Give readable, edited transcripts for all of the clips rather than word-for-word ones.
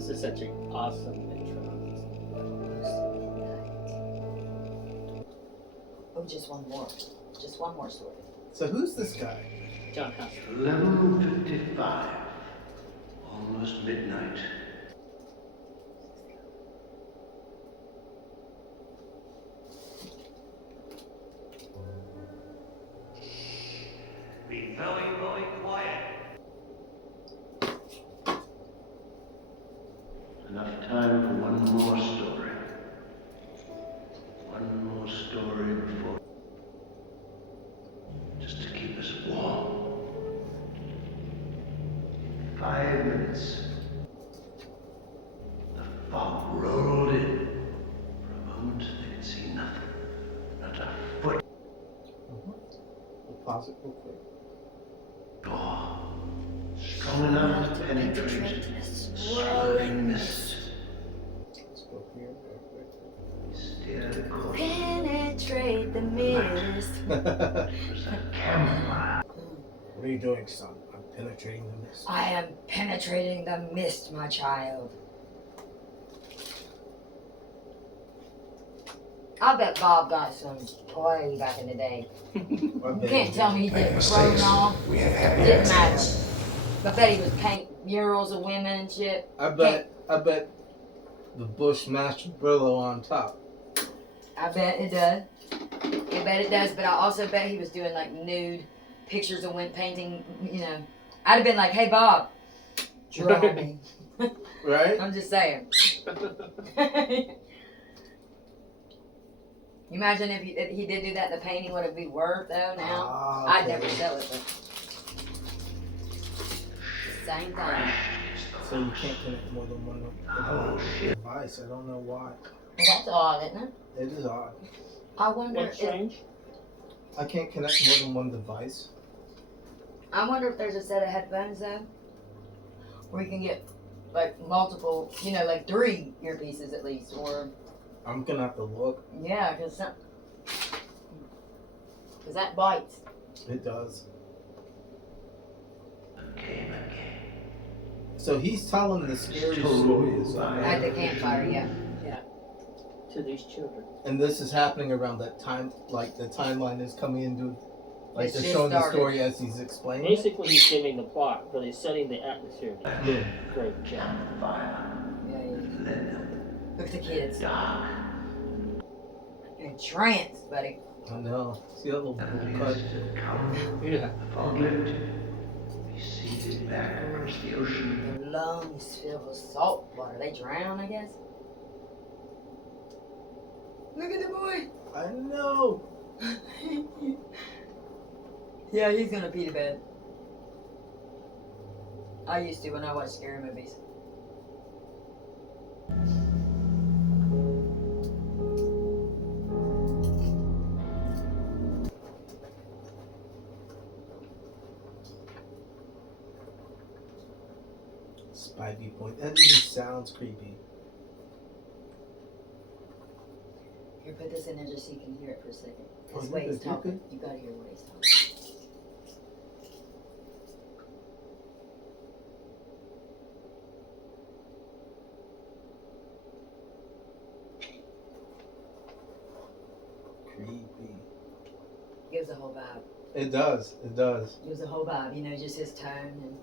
This is such an awesome intro. Oh, just one more. Just one more story. So who's this guy? John Hassen. Level 55. Almost midnight. Be very, very quiet. Enough time for one more story. One more story before. Just to keep us warm. 5 minutes. The fog rolled in. For a moment, they could see nothing. Not a foot. We'll pause it real quick. Door. Strong enough to penetrate the swirling mist. Let's go here real quick. Steer the course. Penetrate the mist. It was a camera. What are you doing, son? I'm penetrating the mist. I am penetrating the mist, my child. I bet Bob got some play back in the day. You can't tell me he didn't throw it off. Didn't matter. I bet he was painting murals of women and shit. I bet the bush matched Brillo on top. I bet it does. I bet it does, but I also bet he was doing like nude pictures of women painting, you know. I'd have been like, hey Bob, draw me. Right? I'm just saying. You imagine if he did do that, the painting would it be worth though now? Ah, I'd okay. never sell it, but same thing. So you can't connect more than one device. I don't know why. That's odd, isn't it? It is odd. I wonder What's if strange? I can't connect more than one device. if there's a set of headphones though, where you can get like multiple, you know, like 3 earpieces at least, or I'm gonna have to look. yeah, because that bites. It does. Came again. So he's telling the scary stories. At the campfire, yeah. To these children. And this is happening around that time, like the timeline is coming into, like It's they're just showing the started. story as he's explaining it. Basically, he's giving the plot, but he's setting the atmosphere. Yeah. Great job. Fire. Yeah, yeah. Lit them. Look at the kids. Dark. Entranced, buddy. I know. See that little The blue cut? mist had come. Yeah. The fog lifted. We seeded back across the ocean. Their lungs filled with salt water. They drown, I guess. Look at the boy. I know. Yeah, he's gonna pee to bed. I used to when I watched scary movies. Spivey point. That even sounds creepy. Here, put this in there just so you can hear it for a second. Oh, This you Wade's good, you talking. good? You gotta hear Wade's talking. Creepy. Gives a whole vibe. It does. It does. Gives a whole vibe. You know, just his tone, and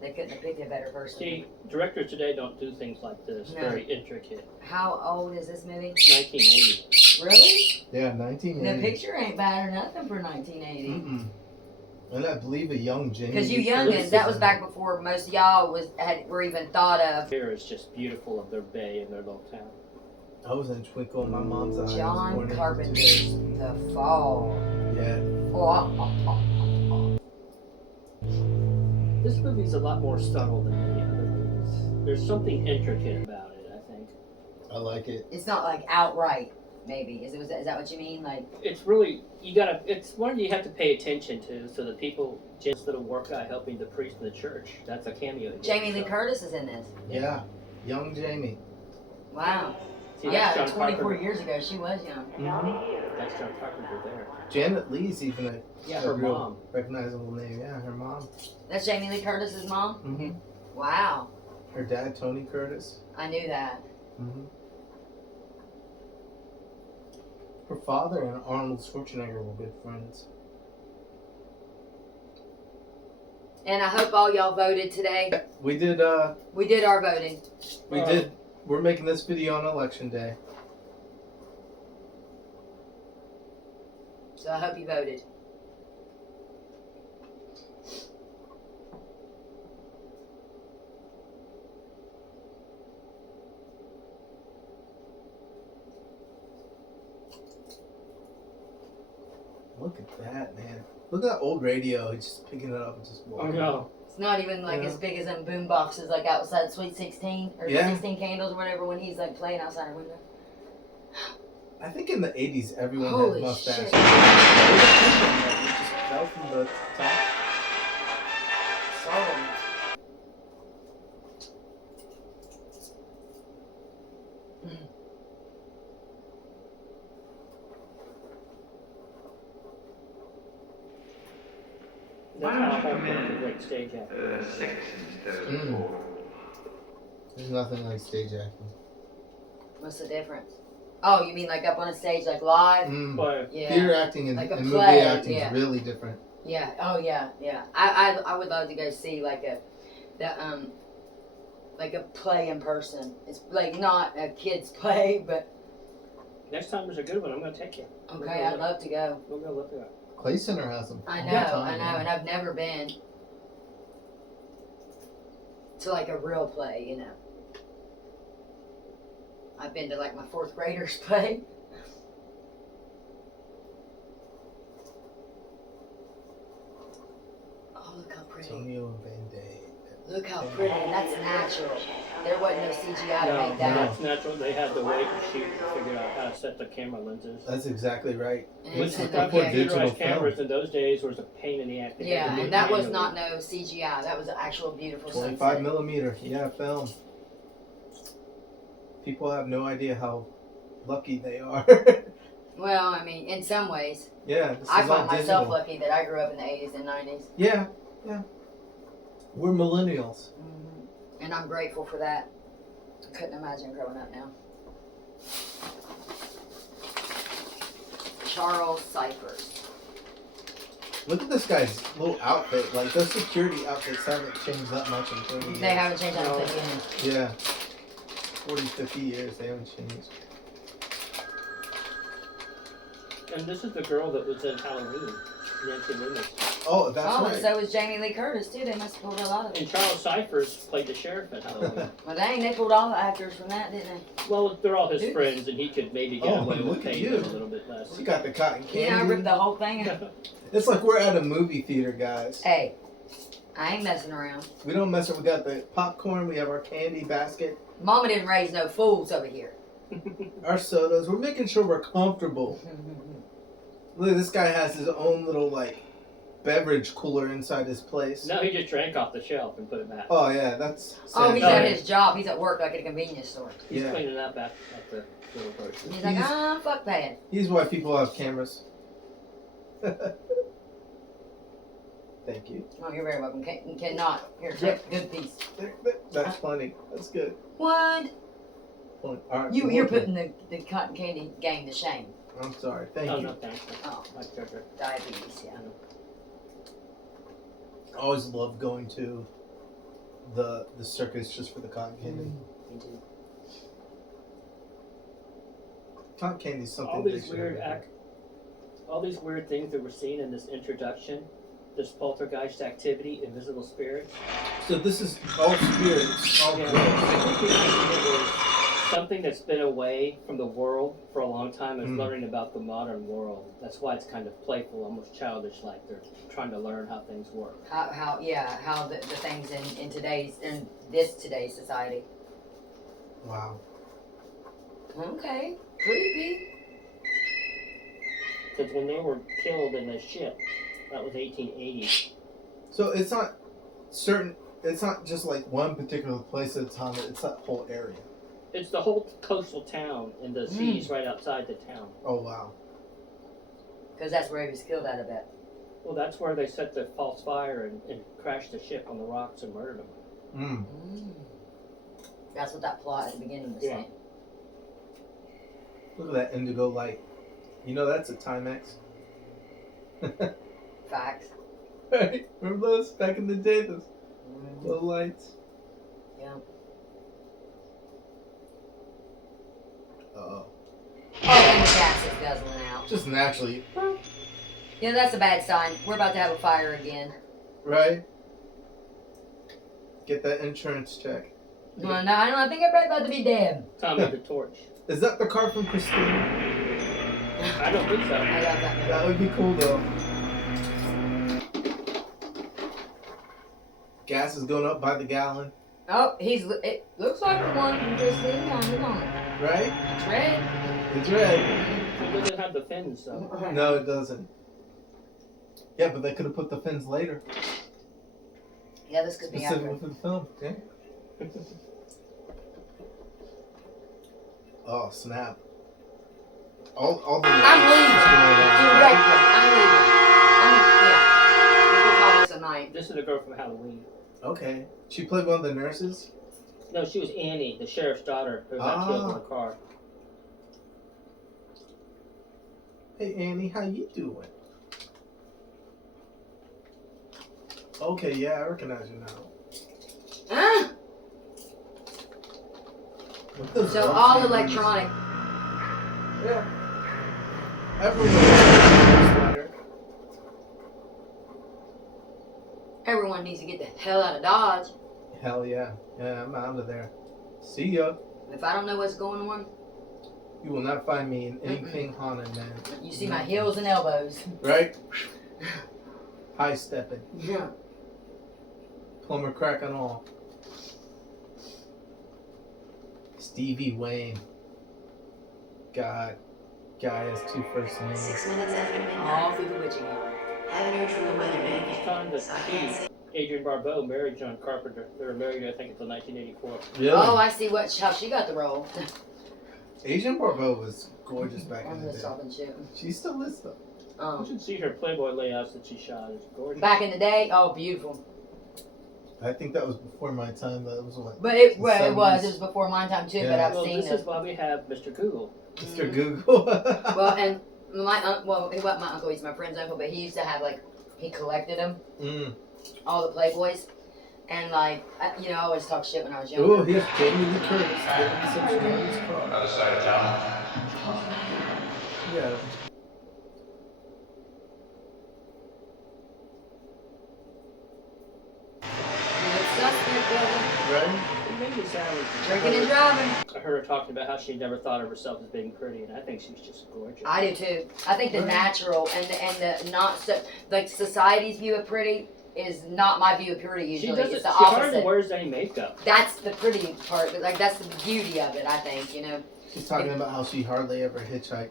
they couldn't have picked a better person. See, directors today don't do things like this. No. Very intricate. How old is this movie? 1980. Really? Yeah, 1980. The picture ain't bad or nothing for 1980. Mm-mm. And I believe a young Jamie. Because you Lee Curtis youngins, is that was in back it. before most of y'all were even thought of. Here is just beautiful of their bay and their little town. I was in Twinkle in My Mom's Eye. I was born John in Carpenter's The Fall. Yeah. Oh, This movie's a lot more subtle than many other movies. There's something intricate about it, I think. I like it. It's not like outright, maybe. Is that what you mean? Like, It's really, it's one you have to pay attention to so that people, just little work guy helping the priest in the church, that's a cameo. Jamie Lee Curtis is in this. Yeah. Young Jamie. Wow. See, Yeah, that's John 24 Carpenter. years ago, she was young. Mm-hmm. That's John Carpenter there. Janet Leigh's even a Yeah, a her real mom. recognizable name. Yeah, her mom. That's Jamie Lee Curtis's mom? Mm-hmm. Wow. Her dad, Tony Curtis. I knew that. Mm-hmm. Her father and Arnold Schwarzenegger were good friends. And I hope all y'all voted today. We did. We did our voting. We did. We're making this video on Election Day. So I hope you voted. Look at that, man. Look at that old radio. He's just picking it up and just Oh walking. no. It's not even like as big as them boom boxes like outside Sweet 16 or Yeah. 16 Candles or whatever when he's like playing outside a window. I think in the 80s everyone Holy had mustaches. shit. There was a kingdom that you just fell from the top. Sorry. That's how Carpenter great stage actor. 6 instead of 4. There's nothing like stage acting. What's the difference? Oh, you mean like up on a stage, like live? But Yeah. Theater acting and, Like a and play, movie acting yeah. is really different. Yeah. Oh, yeah, yeah. I would love to go see like a play in person. It's like not a kid's play, but next time there's a good one, I'm gonna take you. okay, I'd love to go. We'll go look at it. Clay Center has them. I all know, the time, and I've never been to like a real play, you know. I've been to like my 4th graders play. Oh, look how pretty. Antonio and Van Day. Look how pretty. And that's natural. There wasn't no CGI to No, make that. that's natural. They had to wait and shoot and figure out how to set the camera lenses. That's exactly right. And Which it's was like, before yeah, digital computerized film. cameras in those days was a pain in the ass. They had yeah, to do and it that was manually. not no CGI. That was an actual beautiful 25 sunset. millimeter. Yeah, film. People have no idea how lucky they are. Well, I mean, in some ways, Yeah, this I is all find myself digital. lucky that I grew up in the 80s and 90s. Yeah, yeah. We're millennials. And I'm grateful for that. I couldn't imagine growing up now. Charles Cyphers. Look at this guy's little outfit. Like, those security outfits haven't changed that much in 30 years. They haven't changed No. anything yet. Yeah. 40, 50 years, they haven't changed. And this is the girl that was in Halloween, Nancy Loomis. Oh, that's Oh, and right. so was Jamie Lee Curtis, too. They must have pulled a lot of And it. Charles Cyphers played the sheriff at Halloween. Well, dang, they pulled all the actors from that, didn't they? Well, they're all his Oops. friends, and he could maybe get Oh, away with look at paying you. them a little bit less. You got the cotton candy. Yeah, I ripped the whole thing out. It's like we're at a movie theater, guys. Hey, I ain't messing around. We don't mess up. We got the popcorn. We have our candy basket. Mama didn't raise no fools over here. Our sodas. We're making sure we're comfortable. Look, this guy has his own little, like, beverage cooler inside his place. No, he just drank off the shelf and put it back. Oh, yeah, that's... Oh, he's No. at his job. He's at work like at a convenience store. He's Yeah. cleaning up at the little person. He's like, fuck paying. He's why people have cameras. Thank you. Oh, you're very welcome. Cannot. Here, take a good piece. That's plenty. That's good. What? All right, You're one putting the cotton candy game to shame. more. I'm sorry. Thank Oh, you. no, thanks. Oh, My sugar. diabetes, yeah. I always love going to the circus just for the cotton candy. Me too. Cotton candy is something All they these should weird have. all these weird things that we're seeing in this introduction, this poltergeist activity, invisible spirits. So this is all spirits, all Yeah, ghosts. I think it is something that's been away from the world for a long time and learning about the modern world. That's why it's kind of playful, almost childish, like they're trying to learn how things work. How the things in today's society. Wow. Okay, creepy. Because when they were killed in the ship, that was 1880. So it's not certain. It's not just like one particular place at a time. It's that whole area. It's the whole coastal town and the seas right outside the town. Oh wow. Because that's where he was killed at, I bet. Well, that's where they set the false fire and crashed the ship on the rocks and murdered them. Mm. That's what that plot at the beginning was Yeah. saying. Look at that indigo light. You know that's a Timex. Facts. Right? Remember those back in the day? Those Mhm. little lights? Yeah. Uh-oh. Oh, and the gas is guzzling out. Just naturally. Yeah, that's a bad sign. We're about to have a fire again. Right? Get that insurance check. No, I don't think everybody's about to be dead. Tommy the Torch. Is that the car from Christine? I don't think so. I love that movie. That would be cool though. Gas is going up by the gallon. Oh, it looks like the one from Christine kind of on it. Right? It's red. It's red. It doesn't have the fins, so. No, it doesn't. Yeah, but they could have put the fins later. Yeah, this could be after. Specifically for the film. Yeah. Oh, snap. All the I'm leaving. Directly. I'm leaving. We'll call this a night. This is the girl from Halloween. Okay. She played one of the nurses? No, she was Annie, the sheriff's daughter, who got killed in a car. Hey Annie, how you doing? Okay, yeah, I recognize you now. Huh? What the So fuck? all electronic. Yeah. Everyone. Everyone needs to get the hell out of Dodge. Hell yeah. Yeah, I'm out of there. See ya. If I don't know what's going on, You will not find me in anything haunted, man. you see my heels and elbows. Right? High stepping. Yeah. Plumber crack and all. Stevie Wayne. God. Guy has 2 first names. 6 minutes after All midnight. through the witching hour. Haven't heard from the weatherman It's yet, time that so I can't say. Adrian Barbeau married John Carpenter. They were married, I think, until 1984. Really? Oh, I see how she got the role. Asian Barbeau was gorgeous back in I'm the just day. talking shit. She still is though. You should see her Playboy layouts that she shot. It's gorgeous. Back in the day, oh, beautiful. I think that was before my time. That was what? But it The was 70s. before my time too. Yeah. But I've Well, seen this them. is why we have Mr. Google. Mr. Google. Well, and my he wasn't my uncle. He's my friend's uncle. But he used to have he collected them, all the Playboys, and I always talk shit when I was younger. Oh, here's Jamie Lee Curtis. Getting some Chinese car. Other side of town. Yeah. Good suspect, brother. Right? It made me sound Drinking and driving. I heard her talking about how she never thought of herself as being pretty, and I think she's just gorgeous. I do too. I think the Right. natural and the not so society's view of pretty is not my view of pretty She usually. doesn't. It's She the hardly opposite. wears any makeup. That's the pretty part. But that's the beauty of it. I think She's talking about how she hardly ever hitchhiked.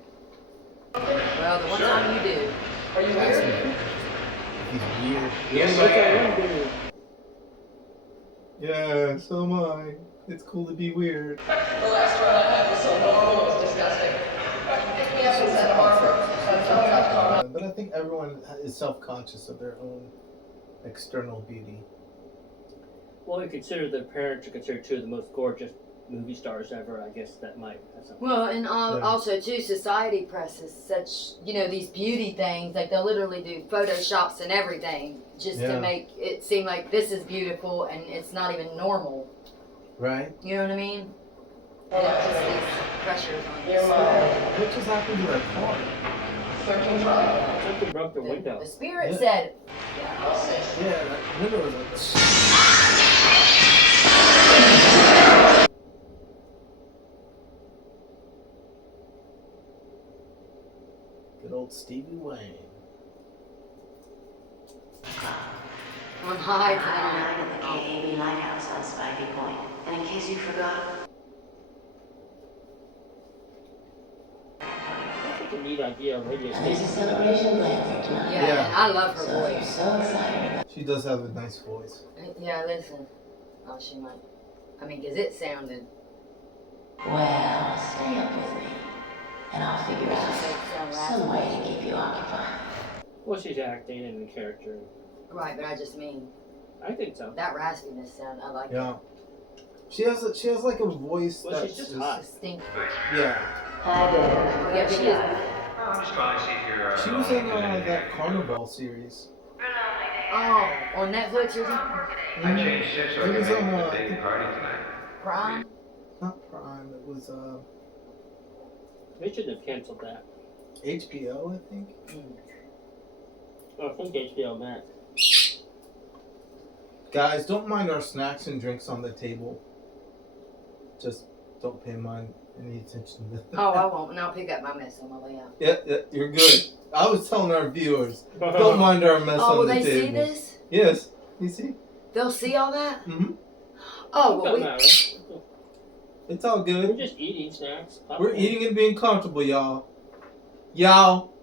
Well, the one time you do. Are you That's here? weird. He's weird. Yes, I Look at am. him, dude. Yeah, so am I. It's cool to be weird. The last one I had was so normal, it was disgusting. Pick me up and send Harvard. But I think everyone is self-conscious of their own external beauty. Well, you consider the parents are considered 2 of the most gorgeous movie stars ever. I guess that might have something. Well, and Yeah. also too, society presses such these beauty things. Like they'll literally do photoshops and everything just Yeah. to make it seem like this is beautiful and it's not even normal. Right? You know what I mean? And it puts these pressures on You're us. mine. What just happened to their car? 1312. Something broke the window. The spirit Yeah. said, I'll see. Yeah, that window was like Good old Stevie Wayne. on high I'm tonight. at the KAB Lighthouse on Spivey Point. And in case you forgot, That's a neat idea, a radio there's a station. celebration planned for tonight. Yeah, Yeah. and I love her So if you're voice. so excited. She does have a nice voice. Yeah, listen. Oh, she might. I mean, 'cause it sounded. Well, stay up with me. And I'll figure She out said sound some raspy. way to keep you occupied. Well, she's acting and in character. Right, but I just mean I think so. that raspiness sound. I like Yeah. She has like a voice Well, she's just hot. Distinct. Yeah. Yeah, she is. I'm just trying to see if you're. She was in that Carnival series. Oh, on Netflix or something? I changed shifts so I It can was make on the big party tonight. Prime? not Prime. It was They shouldn't have canceled that. HBO, I think. Oh, I think HBO Max. Guys, don't mind our snacks and drinks on the table. Just don't pay any attention to that. Oh, I won't. And I'll pick up my mess on my way out. Yeah, you're good. I was telling our viewers, don't mind our mess Oh, will on the they table. see this? Yes. You see? They'll see all that? Mm-hmm. Oh, well, Doesn't matter. It's all We're good. just eating snacks. We're eating and being comfortable, y'all. Y'all.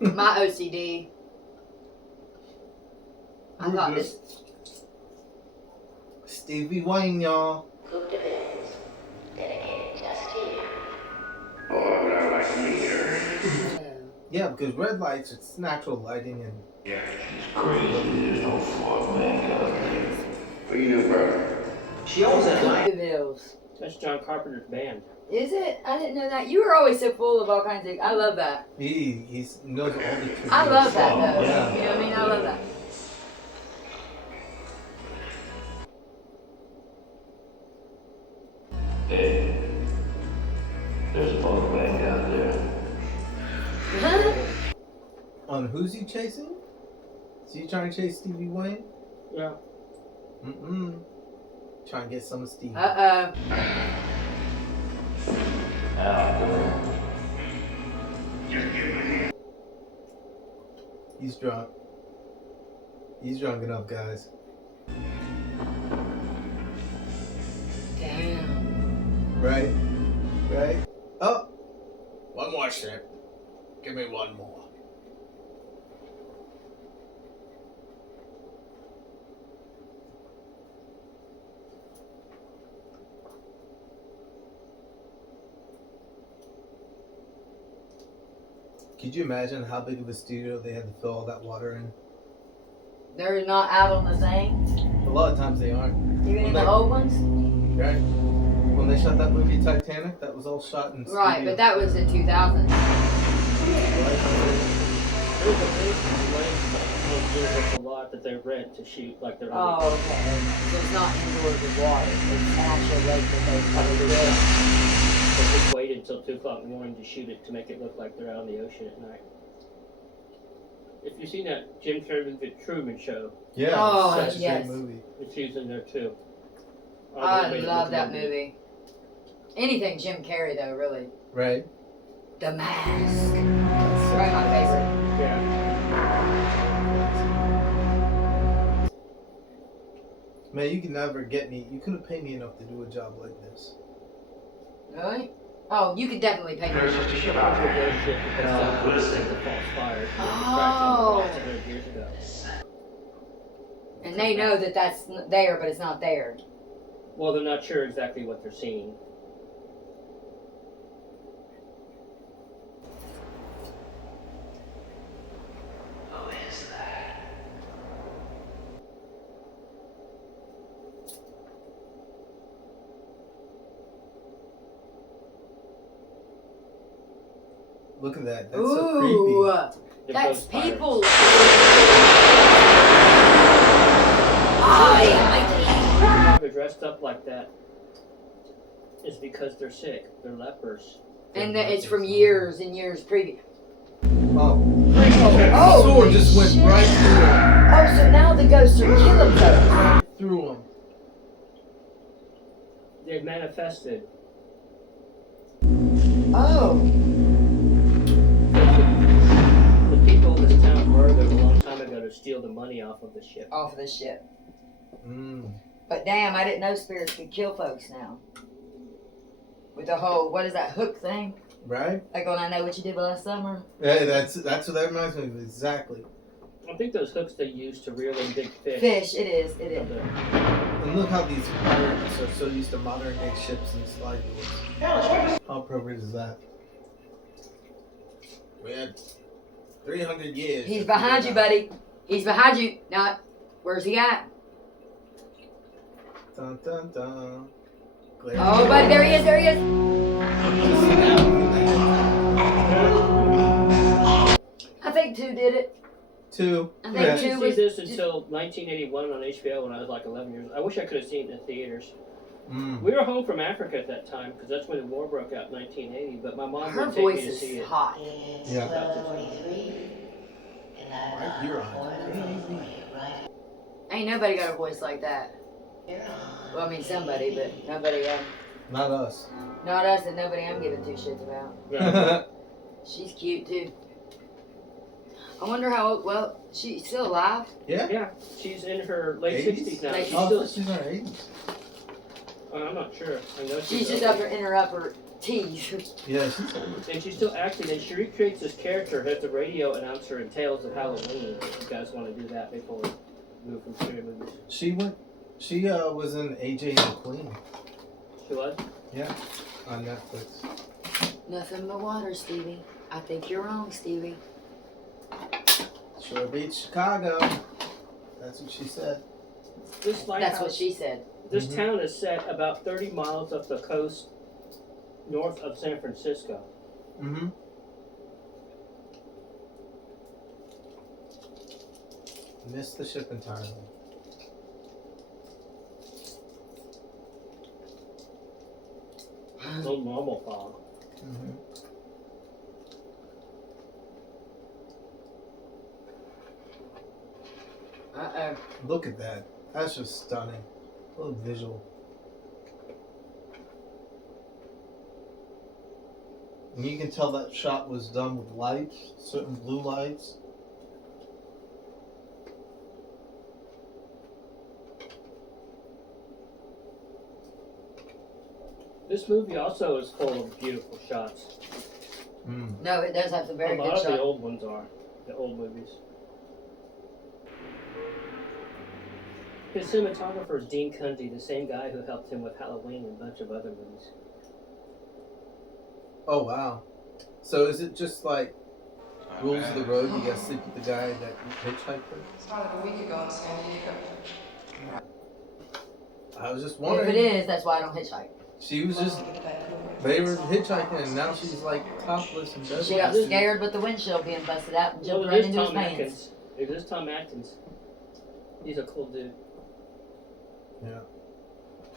my OCD. I We're thought just- this. Stevie Wayne, y'all. Cooked events dedicated just to you. Oh, but I like me here. Yeah, because red lights, it's natural lighting and Yeah, she's crazy. There's no flaw, man. What you know, brother? She owns that light. Bills. That's John Carpenter's band. Is it? I didn't know that. You were always so full of all kinds of. I love that. he knows all the tricks. I love that though. Yeah. You know what I mean? I love that. Hey, there's a motorbike out there. Huh? On who's he chasing? Is he trying to chase Stevie Wayne? Yeah. Mm-mm. Trying to get some of Stevie. Uh-oh. He's drunk. He's drunk enough, guys. Damn. Right? Right? Oh! One more sip. Give me one more. Could you imagine how big of a studio they had to fill all that water in? They're not out on the thing? A lot of times they aren't. Even in Well, the old ones? Right? When they shot that movie Titanic, that was all shot in studio. Right, but that was in 2000. There's a big lake, a lot that they rent to shoot like they're on Oh, okay. So it's not indoors with water. It's an actual lake that they probably built. They just waited until 2 o'clock in the morning to shoot it to make it look like they're out on the ocean at night. If you've seen that Jim Carrey The Truman Show, Yeah, Oh, such a yes. great movie. it's used in there too. I They made it love look that good. movie. Anything Jim Carrey, though, really. Right? The Mask. It's probably my favorite. Yeah. Man, you can never get me. You couldn't pay me enough to do a job like this. Really? Oh, you could definitely pay There's me. just a ship out Those there. shit because listen. the false fires. Oh. 100 years ago. And they know that that's there, but it's not there. Well, they're not sure exactly what they're seeing. Who is that? Look at that. That's Ooh, so creepy. They're that's both fires. people. Ah, They're dressed up like that is because they're sick. They're lepers. and it's from years and years previous. Oh. Oh, Sword just went right Oh, so now the ghosts are killing folks. through him. They've manifested. Oh, The people in this town murdered a long time ago to steal the money off of the ship. off of the ship. Mm. But damn, I didn't know spirits could kill folks now. With the whole, what is that hook thing? Right? Like on I Know What You Did Last Summer? Yeah, that's what that reminds me of. Exactly. I think those hooks they use to reel in big fish. Fish, it is, it is. And look how these pirates are so used to modern day ships and slide doors. How appropriate is that? We had 300 years. He's to behind you, figure it buddy. He's behind you. Now, where's he at? out. Dun dun dun. Glare. Oh, buddy, there he is, there he is. I think 2 did it. 2. I I think Yeah. two didn't see was this until 1981 on HBO when I was like 11 years old. I wish I could have seen it in the theaters. Mm. We were home from Africa at that time because that's when the war broke out in 1980. But my mom her would take voice me to see is it. hot. Yeah. 12:43. Right here on. Ain't nobody got a voice like that. Well, I mean somebody, but nobody. Not us. Not us, and nobody I'm giving 2 shits about. Yeah. She's cute too. I wonder how old. Well, she's still alive. Yeah, she's in her late 80s? 60s now. Late She's Oh, I still. thought she's in her 80s. I'm not sure. I know She's just up in her upper teens. Yeah, she's old. And she's still acting, and she recreates this character as the radio announcer in Tales of Halloween. If you guys want to do that before we move from scary movies. She was in AJ and the Queen. She was? Yeah, on Netflix. Nothing but water, Stevie. I think you're wrong, Stevie. Shore Beach, Chicago. That's what she said. This lighthouse, That's what she said. This Mhm. town is set about 30 miles up the coast north of San Francisco. Mm-hmm. Missed the ship entirely. No normal fog. Mm-hmm. Uh-oh. Look at that. That's just stunning. Look visual. And you can tell that shot was done with lights, certain blue lights. This movie also is full of beautiful shots. Mm. No, it does have some very A lot good of the shots. old ones are. The old movies. His cinematographer is Dean Cundy, the same guy who helped him with Halloween and a bunch of other movies. Oh wow. So is it just like rules of the road? You gotta sleep with the guy that you hitchhiked with? Started a week ago in San Diego. I was just If wondering. it is, that's why I don't hitchhike. She was just they were hitchhiking and now she's like topless and does She got scared with the windshield being busted out and jumped Well, right it is into his Tom pants. Atkins. It is Tom Atkins. He's a cool dude. Yeah.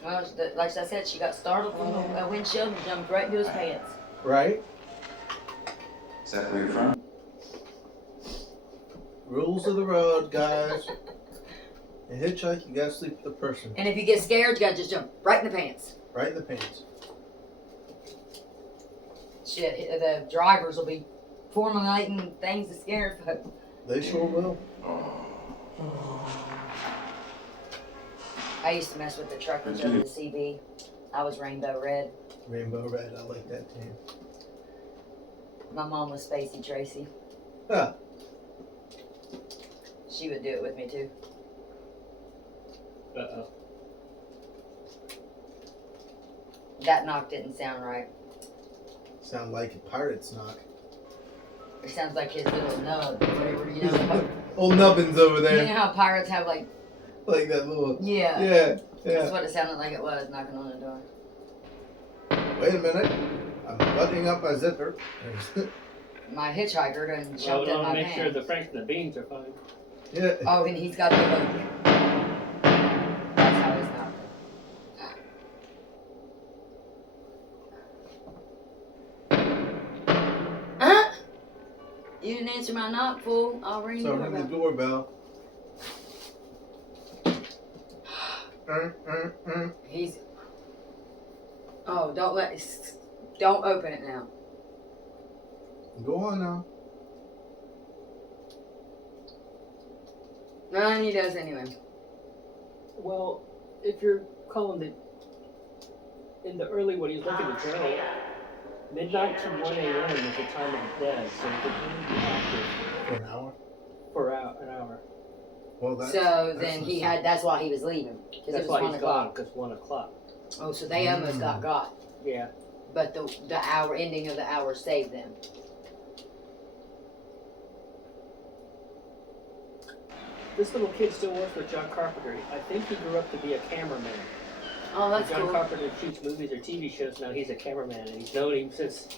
Well, like I said, she got startled from a windshield and jumped right into his pants. Right? Is that where you're from? Rules of the road, guys. In hitchhike, you gotta sleep with the person. And if you get scared, you gotta just jump right in the pants. Right in the pants. Shit, the drivers will be formulating things to scare folk. They sure will. I used to mess with the truckers over the CB. I was rainbow red. Rainbow red, I like that too. My mom was Spacey Tracy. Huh. She would do it with me too. Uh-oh. That knock didn't sound right. Sound like a pirate's knock. It sounds like his little nub, whatever, you know. Old Nubbins over You know there. how pirates have like, Like that little. yeah. Yeah, That's yeah. what it sounded like it was, knocking on the door. Wait a minute. I'm buttoning up my zipper. My hitchhiker done Well, jumped we in want my to make sure pants. the Franks and the Beans are fine. Yeah. Oh, and he's got the hook. That's how he's knocking. Huh? You didn't answer my knock, fool. I'll ring So the ring the doorbell. doorbell. He's. Oh, don't open it now. Go on now. No, and he does anyway. Well, if you're calling the in the early when you look at the journal, midnight to 1 a.m. is the time of the dead, so it could only be active For an hour? for an hour. Well, that's. So then he had. That's why he was leaving. Because it That's was why 1 he's gone, o'clock. because 1 o'clock. Oh, so they almost got. Yeah. But the hour ending of the hour saved them. This little kid still works with John Carpenter. I think he grew up to be a cameraman. Oh, that's John cool. Carpenter shoots movies or TV shows now. He's a cameraman, and he's known him since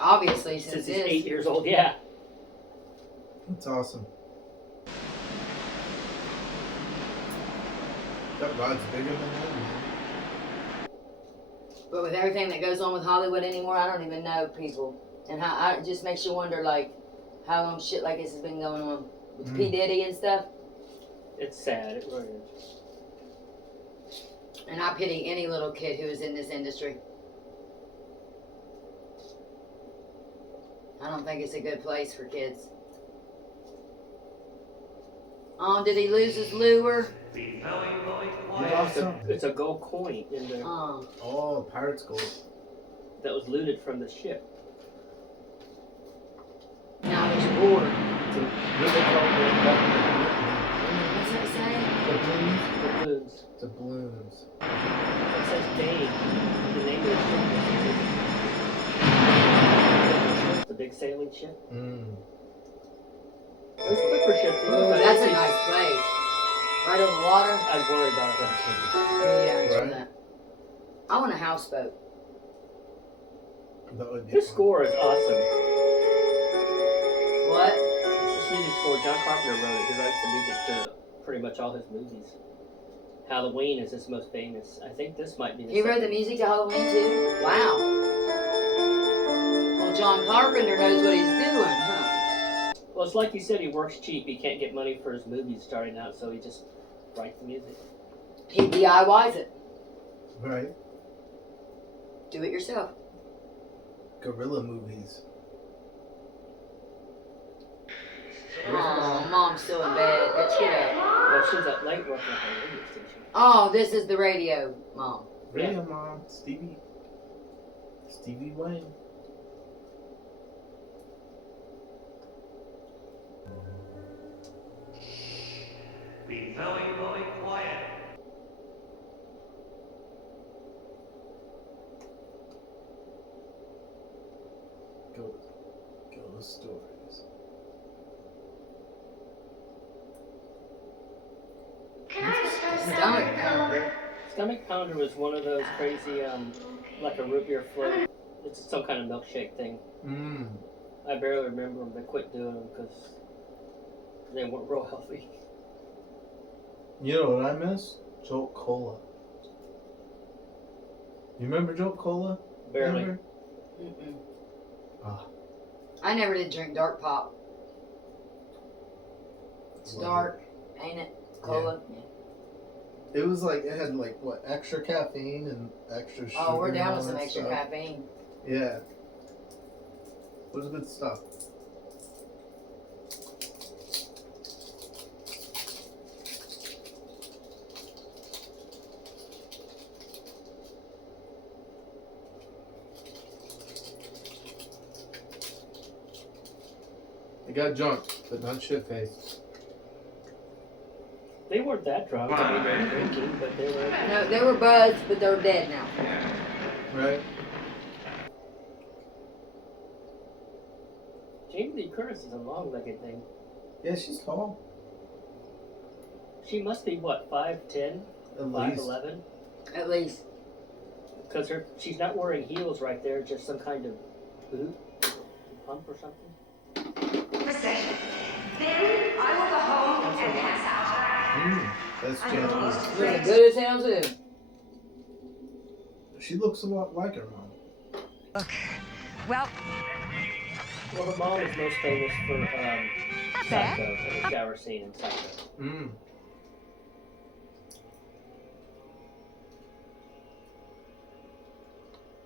Obviously, he's this. 8 years old. Yeah. That's awesome. That rod's bigger than that, man. But with everything that goes on with Hollywood anymore, I don't even know people. And how it just makes you wonder, like, how long shit like this has been going on with P. Diddy and stuff. It's sad. It really is. And I pity any little kid who is in this industry. I don't think it's a good place for kids. Oh, did he lose his lure? It's a gold coin in there Oh, pirate's gold. that was looted from the ship. Now there's more. It's a really gold What's that say? doubloons. Doubloons. It says Dane. The name of the ship. The big sailing ship. Those clipper ships. Ooh, that's a nice place. Right on the water. I'd worry about that. Yeah, Right. that. I want a houseboat. That would be This fun. score is awesome. What? This music score, John Carpenter wrote it. He writes the music to pretty much all his movies. Halloween is his most famous. I think this might be the He wrote the second. music to Halloween too? Wow. Well, John Carpenter knows what he's doing, huh? Well, it's like you said, he works cheap. He can't get money for his movies starting out, so he just writes the music. He DIYs it. Right. Do it yourself. Guerrilla movies. Oh, Mom's still in bed. Let's get up. Well, she's up late working at the radio station. Oh, this is the radio, Mom. Radio Mom. Stevie Wayne. Be very, very quiet. Ghost stories. Stomach pounder. Stomach Pounder was one of those crazy, like a root beer float. It's some kind of milkshake thing. I barely remember them. They quit doing them because they weren't real healthy. You know what I miss? Jolt Cola. You remember Jolt Cola? Barely. Remember? Mm-mm. Ah. I never did drink dark pop. It's Love dark, ain't it? Cola. Yeah. It was like, it had like, what, extra caffeine and extra sugar. Oh, we're and down all with some that extra stuff. caffeine. Yeah. It was good stuff. They got drunk, but not shit faced. They weren't that drunk. I mean, they were drinking, but they were. No, they were buds, but they're dead now. Right? Jamie Lee Curtis is a long-legged thing. Yeah, she's tall. She must be what, 5'10", At least. 5'11"? At least. Because she's not wearing heels right there, just some kind of boot, pump or something. Recession. Then I will go home and pass out. That's gentle. Looking good as hell too. She looks a lot like her mom. Well, Well, her mom is most famous for Psycho, and the shower scene in Psycho.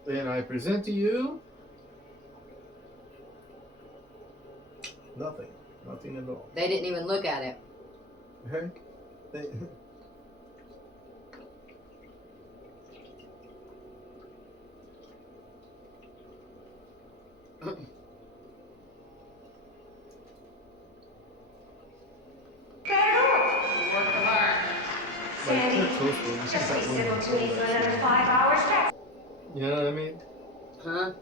Then I present to you nothing. Nothing at all. They didn't even look at it. Okay? They, like, they're coastal. You think that woman would do that shit. You know what I mean? Huh?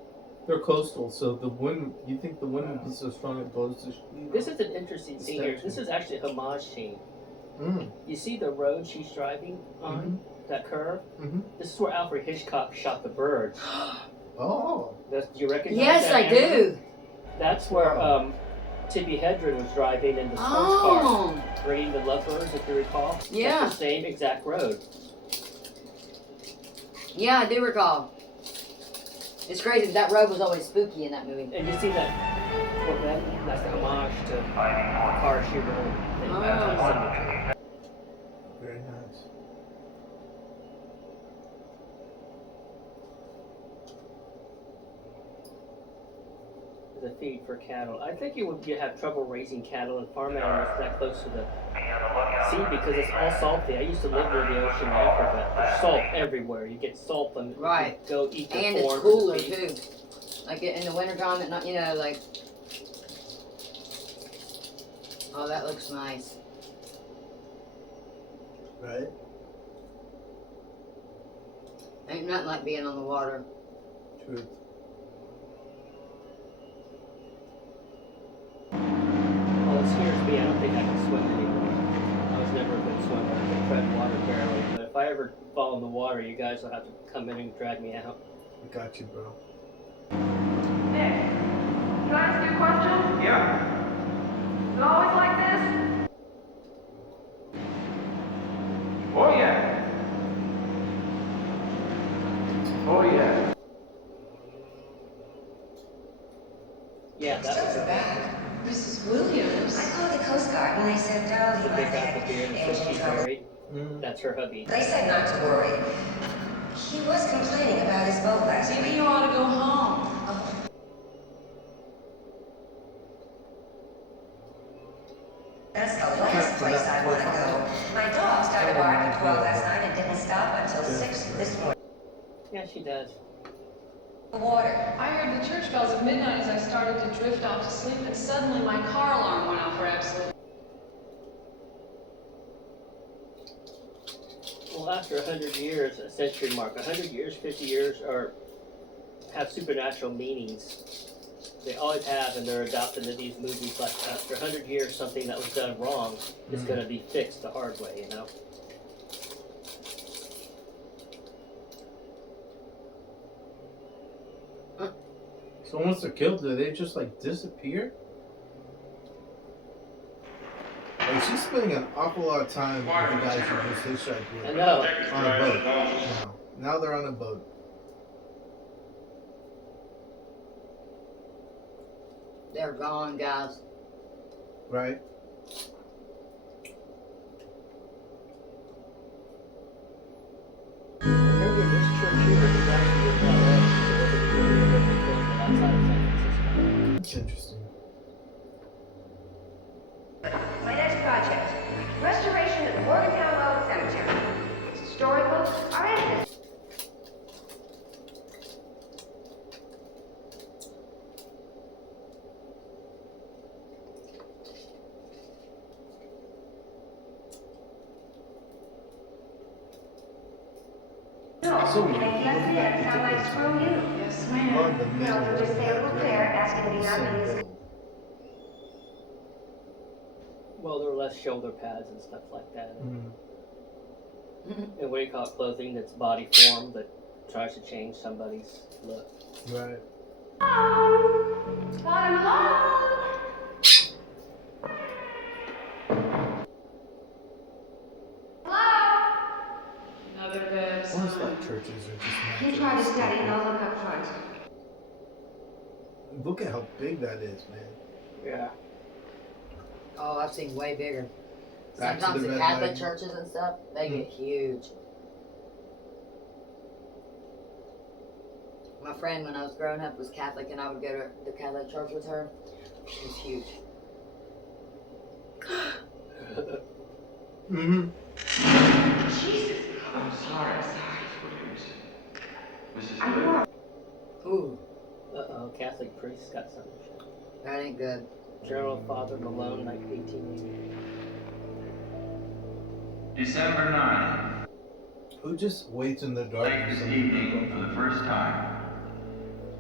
They're coastal, so the wind, you think the wind would be so strong it blows the This is an interesting scene here. This is actually a homage scene. You see the road she's driving on, that curve? This is where Alfred Hitchcock shot the birds. Oh. Do you recognize Yes, that I area? do. That's where Tippi Hedren was driving in the sports car, bringing the lovebirds, if you recall. Yeah. That's the same exact road. Yeah, I do recall. It's crazy, but that road was always spooky in that movie. And you see that Corvette? That's the homage to the car she rode in cemetery. Very nice. The feed for cattle. I think you would have trouble raising cattle and farm animals that close to the sea because it's all salty. I used to live near the ocean in Africa. There's salt everywhere. You get salt and Right. you go eat the And corn. it's cooler too. Like in the wintertime, at night, you know, like. Oh, that looks nice. Right? Ain't nothing like being on the water. Truth. Well, it scares me. I don't think I can swim anymore. I was never a good swimmer. I could tread water barely. But if I ever fall in the water, you guys will have to come in and drag me out. I got you, bro. Nick, can I ask you a question? Yeah. Is it always like this? Oh, yeah. Oh, yeah. Yeah, that was her. Mrs. Williams. I called the Coast Guard and they said, oh, The you big might apple have beard and engine said she's trouble. married. That's her hubby. They said not to worry. He was complaining about his boat last Maybe week. you ought to go home. That's the last place I want to go. My dog started barking at 12 last night and didn't stop until 6 this morning. Yeah, she does. Water. I heard the church bells at midnight as I started to drift off to sleep, and suddenly my car alarm went off for absolute. Well, after 100 years, a century mark, 100 years, 50 years have supernatural meanings. They always have, and they're adopted into these movies. Like after 100 years, something that was done wrong is going to be fixed the hard way, you know? So once they're killed, do they just like disappear? Like she's spending an awful lot of time with the guys who just hitchhiked I with know. on a boat. Now they're on a boat. They're gone, guys. Right? Remember this church here is actually in LA. It wasn't really outside of San Francisco. That's interesting. My next project, restoration of the Morgantown Road Cemetery. It's historical, our ancestors. So And weird. if yes, Looking yes, at sound like the screw you. Yes, on ma'am. the main No, road, just say a little prayer asking to be same nominated. road. Well, there were less shoulder pads and stuff like that. Mhm. And what do you call it? Clothing that's body form that tries to change somebody's look. Right. Bottom line. Hello? Another bed. Almost like churches are just You try to study and I'll look up front. Look at how big that is, man. Yeah. Oh, I've seen way bigger. Back to Sometimes the the red Catholic light. churches and stuff, they get huge. My friend, when I was growing up, was Catholic, and I would go to the Catholic church with her. It was huge. Mm-hmm. Jesus. I'm sorry. Williams. Mrs. I'm Williams. wrong. Ooh, Uh-oh, Catholic priest got something. that ain't good. General Father Malone, like 1880. December 9th. Who just waits in the dark Late for this somebody to evening, go? for the first time,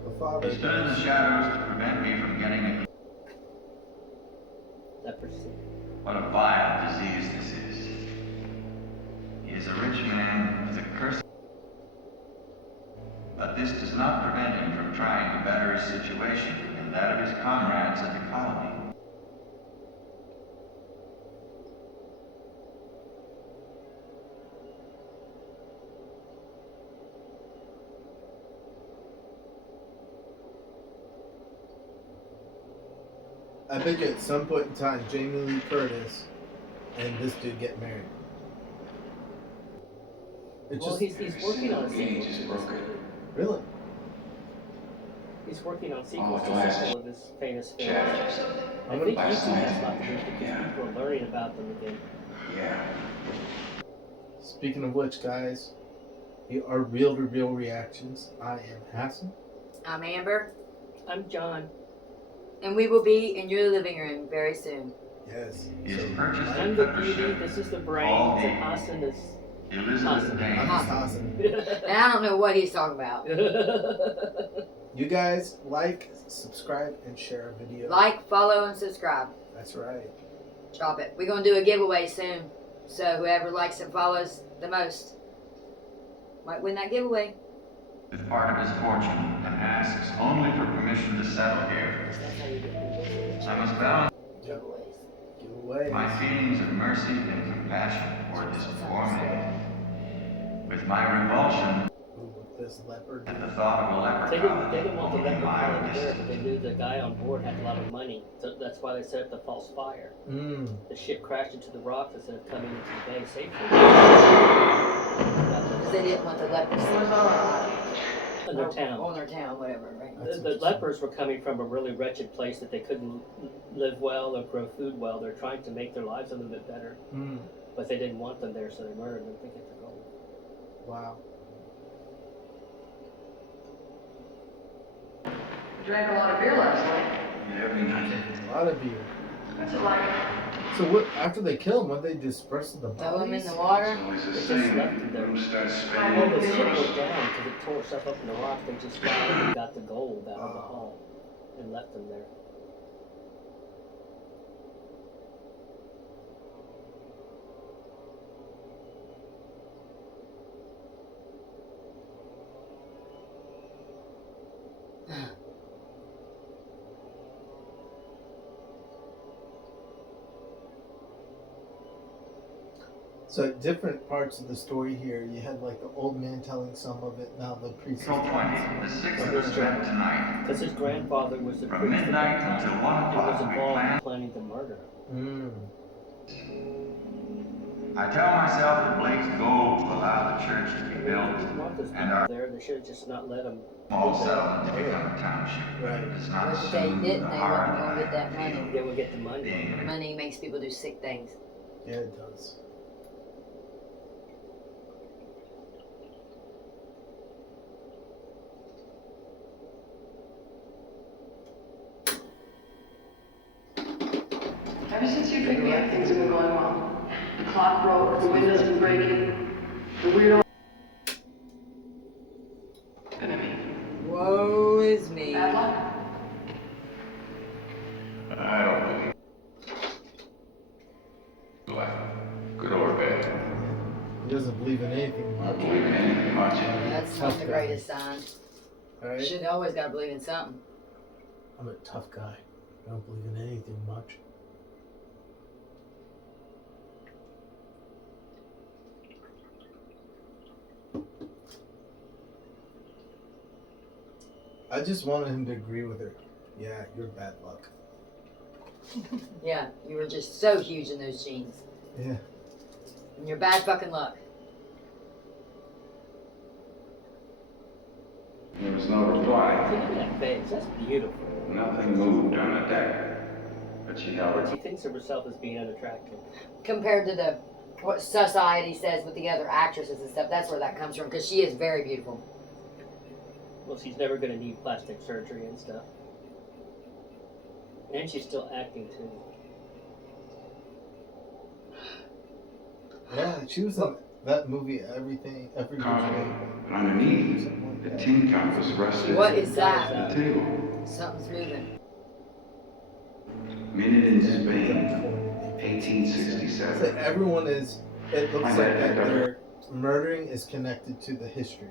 The father. he stood in the shadows to prevent me from getting a... Leprosy. What a vile disease this is. is a rich man with a curse. But this does not prevent him from trying to better his situation and that of his comrades at the colony. I think at some point in time, Jamie Lee Curtis and this dude get married. It's Well, just he's working on a sequel. Just broke it. really. He's working on sequels Oh, to last several of his famous films. Chapter or something. I think Last YouTube night. has a lot to do with it because people are learning about them again. Yeah. Speaking of which, guys, our reel-to-reel reactions. I am Hassen. I'm Amber, I'm John. and we will be in your living room very soon. Yes. His purchase I'm of the pepper beauty, soup, this is the brains, and Hassen is... Elizabeth Hassen. Dane. I'm just Hassen. And I don't know what he's talking about. You guys like, subscribe, and share our video. Like, follow, and subscribe. That's right. Drop it. We're going to do a giveaway soon. So whoever likes and follows the most might win that giveaway. With part of his fortune and asks only for permission to settle here. I must balance Giveaway. my feelings of mercy and compassion toward this poor man with my revulsion Ooh, with this leopard. at the thought of a leper They colony didn't want the only leper a mile colony there, distant. but they knew the guy on board had a lot of money. So that's why they set up the false fire. The ship crashed into the rocks instead of coming into the bay safely. Because they didn't want the leprosy In their town. on their town, whatever, right? The lepers were coming from a really wretched place that they couldn't live well or grow food well. They're trying to make their lives a little bit better, but they didn't want them there, so they murdered them to get the gold. Wow. Drank a lot of beer last night. Every night. A lot of beer. What's it like? So what? After they kill him, what they disperse the Throw them in bodies? the water. It's always the They just same. left it there. Room starts When spinning. the ship went down because it tore itself up in the rock, they just got and got the gold out of the hull and left them there. So at different parts of the story here, you had like the old man telling some of it. Now the priest is April telling 20th, some the of it. sixth of us spent tonight. Because his grandfather was the From priest at midnight that until time 1 and was o'clock, we involved in planned. planning the murder. I tell myself that Blake's gold will allow the church to be They built didn't want those and people our there. They should have just not let them. small settlement to become a township. Right. It does But not if they soothe didn't, the they heart wouldn't that go get I that money. They would get the money. being in a Money makes people do sick things. Yeah, it does. Ever since you picked me up, things have been going well. The clock broke, the window's been breaking, the weird enemy. Woe is me. Bad luck? I don't believe. Life, good or bad. He doesn't believe in anything I much. believe in anything much. That's not the greatest sign. Alright? Should always gotta believe in something. I'm a tough guy. I don't believe in anything much. I just wanted him to agree with her. Yeah, you're bad luck. Yeah, you were just so huge in those jeans. Yeah. And you're bad fucking luck. There was no reply. Look at that face. That's beautiful. Nothing moved on the deck. But she held But her. she thinks of herself as being unattractive. Compared to the what society says with the other actresses and stuff, that's where that comes from. Because she is very beautiful. Well, she's never going to need plastic surgery and stuff. And she's still acting too. Yeah, she was in that movie, every which way. And underneath, Something the like that. tin cup was rested What is at that? the table. Something's moving. Minute in Spain, It's 1867. like everyone is. It looks like that they're murdering is connected to the history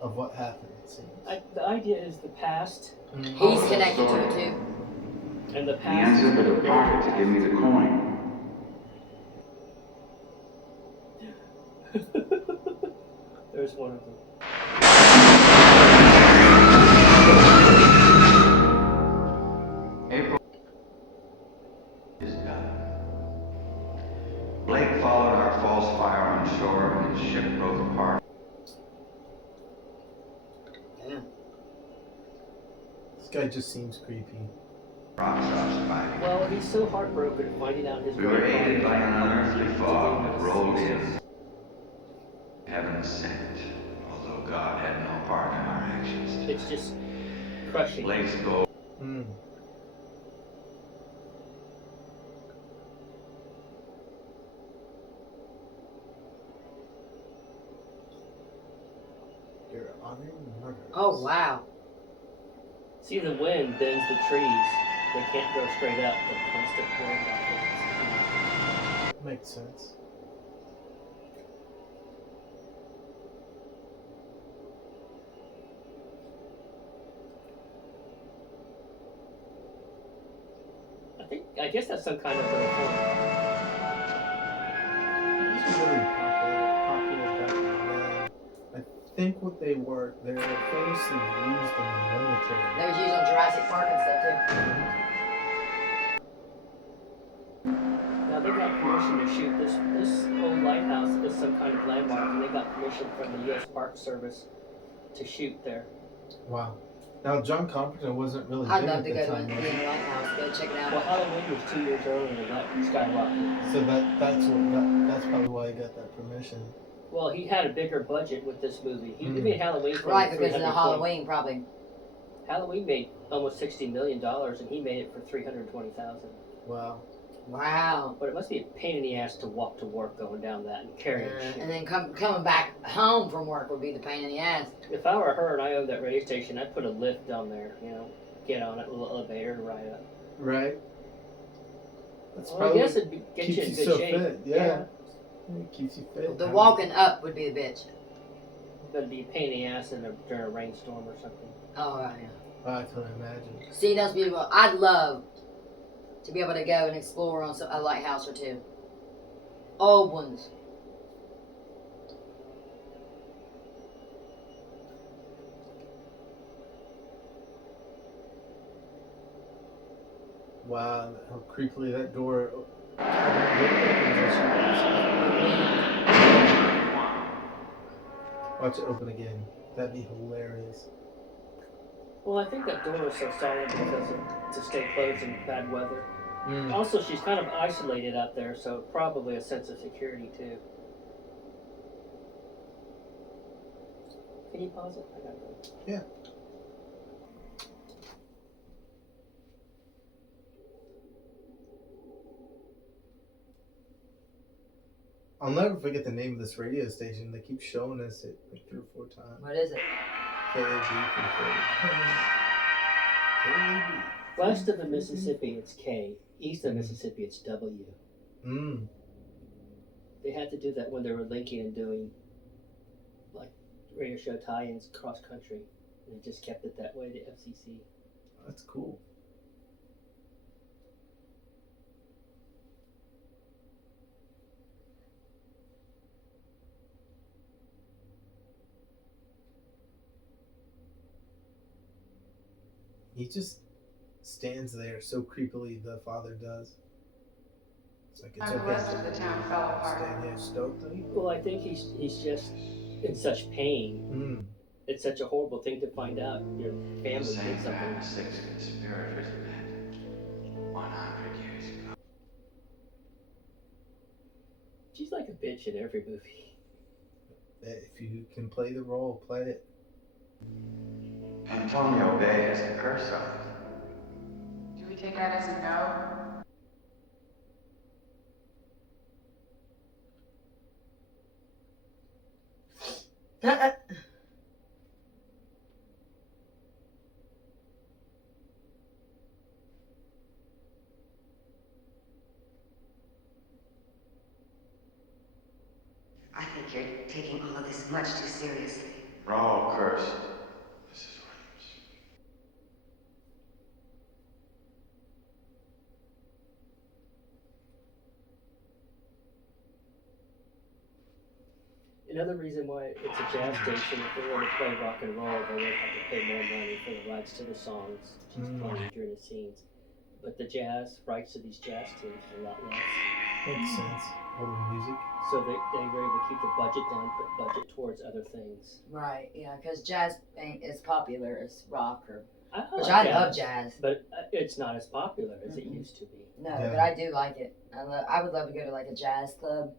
of what happened, it seems. The idea is the past. He's connected to it too. And the He past is unzipped going the to pocket to give me the coin. There's one of them. April is done. Blake followed our false fire on shore and his ship broke apart. Damn. This guy just seems creepy. Rocks off surviving. Well, he's so heartbroken finding out his We were grandfather aided by an died. unearthly fog that It's rolled in. just- Heaven sent, although God had no part in our actions. It's just crushing. Blake's goal. Mm. You're honoring murder. Oh wow. See, the wind bends the trees. They can't grow straight up. The constant wind. Makes sense. I guess that's some kind of little form. These are really popular back then. I think what they were famously used in the military. They was used on Jurassic Park and stuff Now they got permission to shoot this old lighthouse is some kind of landmark, and they got permission from the U.S. Park Service to shoot there. Wow. Now John Carpenter wasn't really too. I'd big love at to the go to time. the lighthouse, go check it Well, out. Halloween was 2 years earlier than that skyrocketed. So that's probably why he got that permission. Well, he had a bigger budget with this movie. He made Halloween for Right, because of the 320. Halloween probably. Halloween made almost $60 million, and he made it for $320,000. Wow. Wow. But it must be a pain in the ass to walk to work going down that and carrying shit. And then coming back home from work would be the pain in the ass. If I were her and I owned that radio station, I'd put a lift down there, get on it, a little elevator and ride up. Right. That's Well, I guess it'd get you in keeps good you so shape. fit. Yeah. It keeps you fit. The walking up would be the bitch. But it'd be a pain in the ass during a rainstorm or something. Oh, right, yeah. I can imagine. See, that's beautiful. I'd love to be able to go and explore on a lighthouse or two. Old ones. Wow, how creepily that door opens. Watch it open again. That'd be hilarious. Well, I think that door is so solid because to stay closed in bad weather. Mm. Also, she's kind of isolated out there, so probably a sense of security too. Can you pause it? I gotta go. Yeah. I'll never forget the name of this radio station. They keep showing us it like 3 or 4 times. What is it? KAB. West of the Mississippi, it's K. East of Mississippi, it's W. Mm. They had to do that when they were linking and doing like radio show tie-ins cross country. And they just kept it that way, the FCC. That's cool. He just stands there so creepily, the father does. It's like it's And the okay. rest of the town fell apart. Stand here stokely. Well, I think he's just in such pain. Mm. It's such a horrible thing to find out your family Same did something. kind of six conspirators met 100 years ago. She's like a bitch in every movie. If you can play the role, play it. Antonio Bay has a curse on it. Do we take that as a no? I think you're taking all of this much too seriously. We're all cursed. Mrs. Williams. Another reason why it's a jazz station, if they want to play rock and roll, they would have to pay more money for the rights to the songs, just playing during the scenes. But the jazz rights to these jazz tunes is a lot less. Makes sense. All the music. So they were able to keep the budget down, put budget towards other things. Right, yeah, because jazz ain't as popular as rock or. Which like I love jazz. But it's not as popular as it used to be. No, but I do like it. I would love to go to like a jazz club.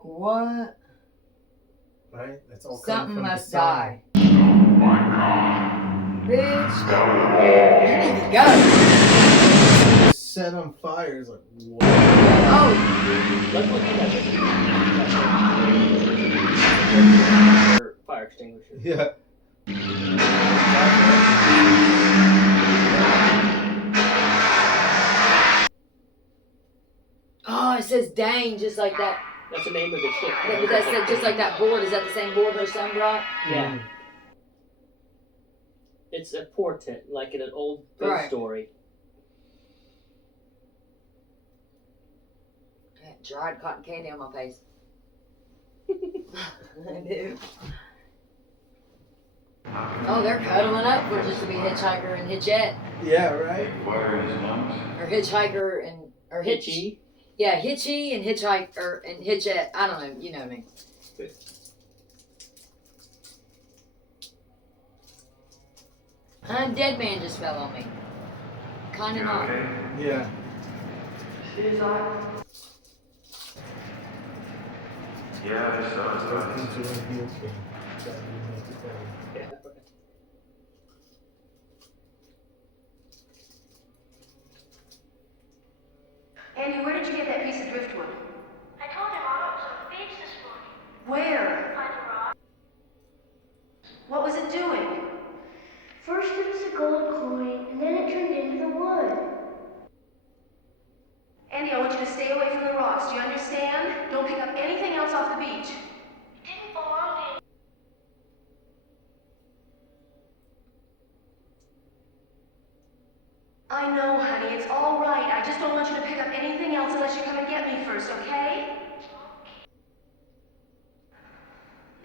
What? Right? That's all Something coming from must the side. die. Oh my God. Bitch. You need to go. Just set on fire. It's like, what? Oh. Let's look at that. Fire extinguisher. Yeah. Oh, it says dang, just like that. That's the name of the ship. But that said, just like that board. Is that the same board her son brought? Yeah. It's a portent, like in an old ghost story. I had dried cotton candy on my face. I do. Oh, they're cuddling up for just to be hitchhiker and hitchette. Yeah, right? What are his lungs? Or hitchhiker and or Hitchy. Yeah, hitchy and hitchhiker and hitchette. I don't know. You know me. Dead man just fell on me. Kind of not. Yeah. Yeah, I saw it. Everything's gonna be okay. Gotta make it better. Yeah. Andy, where did you get that piece of driftwood? I told you, Mom, it was on the beach this morning. Where? By the rock. What was it doing? First it was a gold coin, and then it turned into the wood. Andy, I want you to stay away from the rocks. Do you understand? Don't pick up anything else off the beach. It didn't belong to you. I know, honey. It's all right. I just don't want you to pick up anything else unless you come and get me first, okay?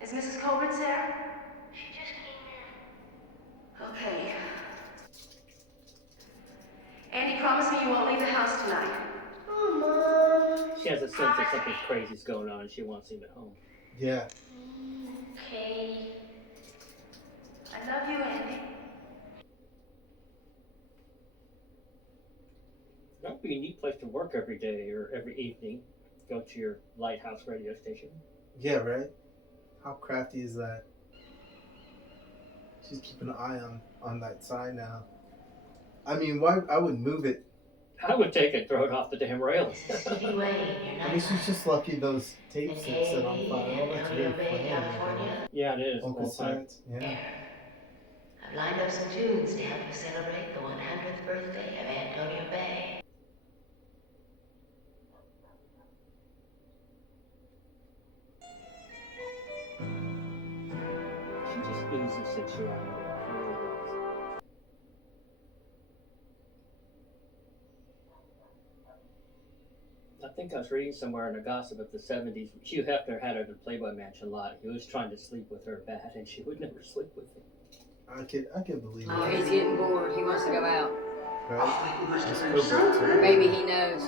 Is Mrs. Culbert's there? She just came here. Okay. Andy, promise me you won't leave the house tonight. Oh, Mom. She has a sense that something crazy's going on and she wants him at home. Yeah. Okay. I love you, Andy. That would be a neat place to work every day or every evening. Go to your lighthouse radio station. Yeah, right? How crafty is that? She's keeping an eye on that sign now. I mean, why? I would move it. I would take it, throw it off the damn rails. I mean, she's just lucky those tapes that set on fire. All that's really funny. Yeah, it is. Uncle Science. Yeah. I've lined up some tunes to help you celebrate the 100th birthday of Antonio Bay. She just oozes sexuality. She really does. I think I was reading somewhere in a gossip of the 70s. Hugh Hefner had her at the Playboy Mansion a lot. He was trying to sleep with her bad, and she would never sleep with him. I can believe Oh, it. he's getting bored. He wants to go out. Right? Or maybe he knows.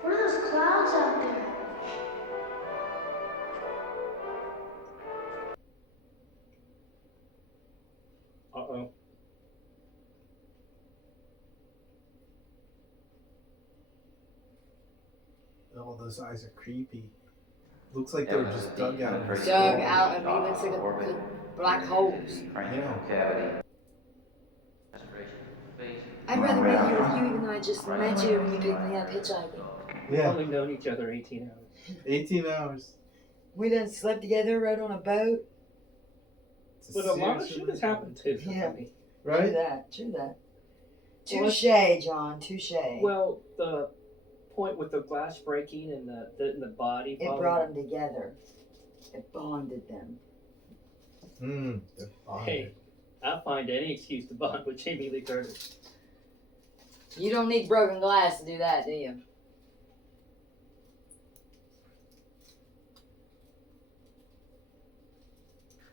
What are those clouds out there? Uh-oh. Oh, those eyes are creepy. Looks like they were just dug out. Dug out and even see the black holes. Yeah. I'd rather be here with you even though I just met you and you picked me up hitchhiking. We've Yeah. only known each other 18 hours. 18 hours. We done slept together, rode on a boat. It's But a lot of serious shit has happened too. Yeah. Honey. True Right? that, true that. Touche, John. Touche. Well, the point with the glass breaking and the body. It brought them together. It bonded them. Hey, I'll find any excuse to bond with Jamie Lee Curtis. You don't need broken glass to do that, do you?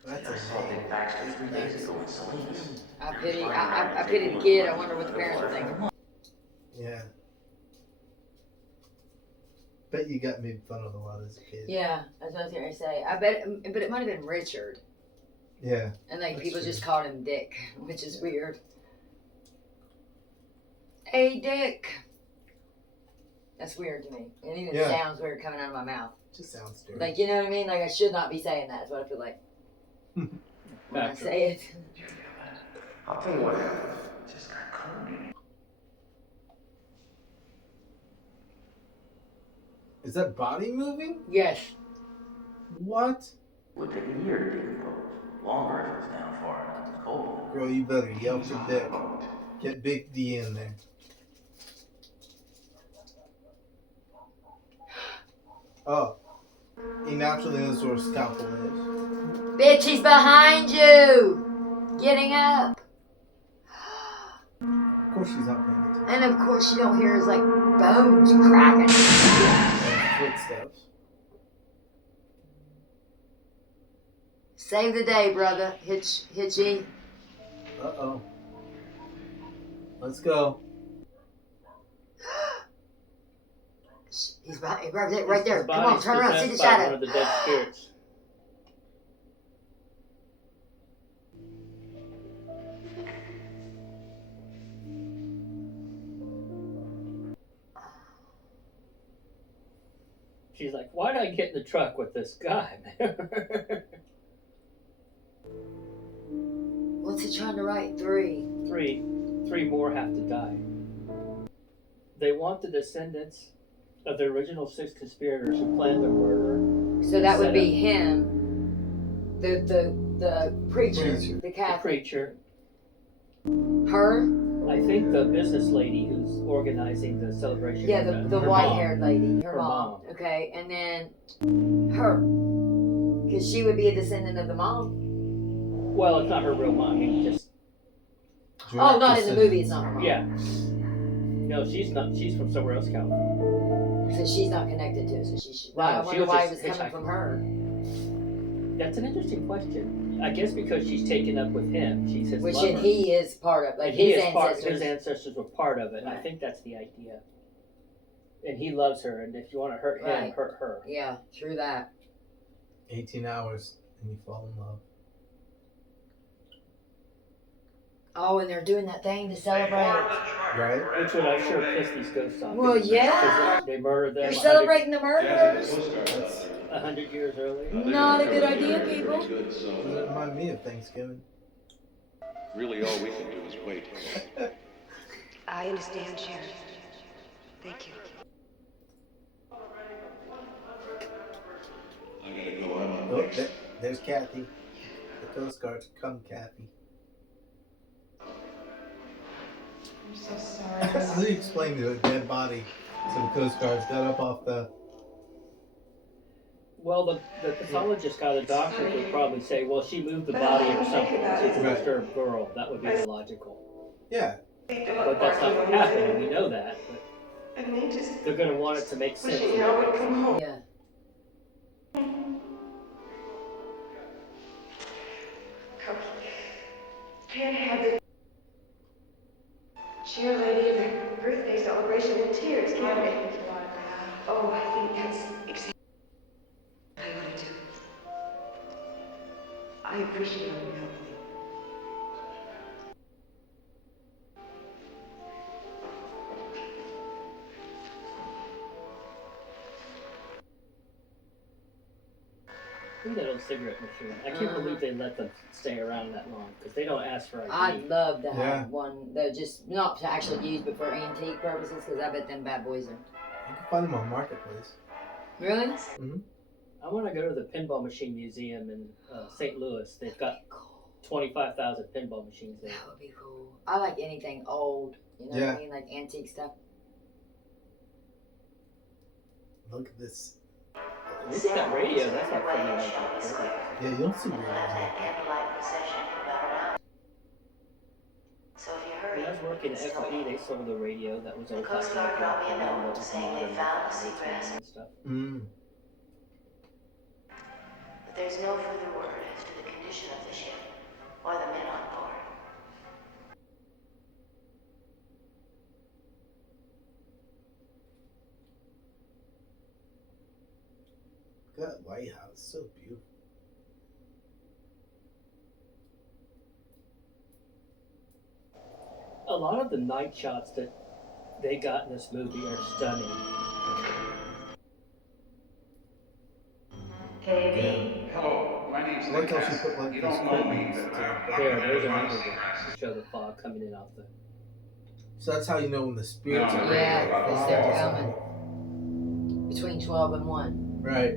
That's I saw Dick Baxter 3 days ago in Salinas. I pity the kid. I wonder what the parents are thinking. Yeah. Bet you got made fun of a lot as a kid. Yeah, that's what I was going to say. I bet, but it might have been Richard. Yeah. And like that's people true. just called him Dick, which is weird. Hey, Dick. That's weird to me. It even sounds weird coming out of my mouth. Just sounds dirty. Like, you know what I mean? Like, I should not be saying that. That's what I feel like. When I say it. I'll tell you what happened. Just got cold. Is that body moving? Yes. What? Would take a year to decompose. Longer if it was down far enough. It's cold. Girl, you better yell for Dick. Get Big D in there. Oh. He naturally knows where a scalpel is. Bitch, he's behind you! Getting up! Of course she's not paying attention. And of course you don't hear his, like, bones cracking. Footsteps. Save the day, brother. Hitchy. Uh-oh. Let's go. He's right there. His Come on, body's turn around. See the possessed by shadow. one of the dead spirits. She's like, why'd I get in the truck with this guy, man? What's he trying to write? 3. Three more have to die. They want the descendants of the original 6 conspirators who planned the murder. So that would be him, the preacher, the Catholic. Preacher. Her? I think the business lady who's organizing the celebration. Yeah, the white-haired lady, her Her mom. mom. Okay, and then her, because she would be a descendant of the mom. Well, it's not her real mom. I mean, just. Oh, not in the movie. It's not her mom. Yeah. No, she's not. She's from somewhere else, California. So she's not connected to it. So she. No, I she wonder was why it just was coming hitchhiking. from her. That's an interesting question. I guess because she's taken up with him. She's his Which lover. and he is part of, like And he his is part. ancestors. His ancestors were part of it. And I think that's the idea. And he loves her. And if you want to hurt him, Right. hurt her. Yeah, true that. 18 hours and you fall in love. Oh, and they're doing that thing to celebrate. Right? Which would, I'm sure, piss these ghosts off. Well, yeah. They murdered them. You're celebrating the murderers. 100 years earlier. Not a good idea, people. Does it remind me of Thanksgiving? Really, all we can do is wait. I understand, Sheriff. Thank you. I gotta go. I'm on Oh, there's Kathy. The Coast Guard's come, Kathy. I'm so sorry. How do you explain to a dead body? So the Coast Guards got up off the... Well, the pathologist guy, the doctor, would probably say, well, she moved the body or something. It's a Right. disturbed girl. That would be the logical. Yeah. But that's not what happened. We know that. But And they just they're going to want it to make sense. wishing I would come home. Yeah. Can't have the cheerleading and the birthday celebration in tears, can it? Oh, I think that's exactly what I ought to do. I appreciate all your help. Look at that old cigarette machine. I can't believe they let them stay around that long because they don't ask for ID. I'd love to have Yeah. one that just not to actually use, but for antique purposes, because I bet them bad boys are. You can find them on Marketplace. Really? Mm-hmm. I want to go to the Pinball Machine Museum in St. Louis. They've got 25,000 pinball machines there. That would be cool. I like anything old. You know what I mean? Like antique stuff. Look at this. Look at that radio. That's like from the 1930s. Yeah, you don't see radios like that. So if you hurry, When I was working at FIE, they sold a radio that was the old Coast Guard brought me a note saying they found the seagrass. and stuff. But there's no further word as to the condition of the ship or the men on board. That lighthouse is so beautiful. A lot of the night shots that they got in this movie are stunning. KB. Hello, my name's I like how she Hassen. put like You these don't know me, curtains but to There's block another out. one to show the fog coming in off the. So that's how you know when the spirits No, are Yeah, radio. because they're coming. Between 12 and 1. Right.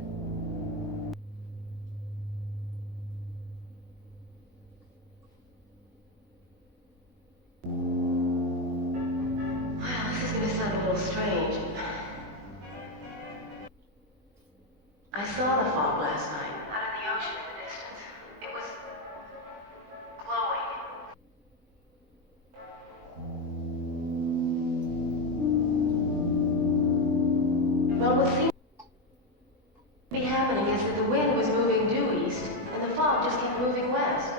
This is going to sound a little strange. I saw the fog last night. Out in the ocean in the distance. It was glowing. Well, what seemed to be happening is that the wind was moving due east, and the fog just kept moving west.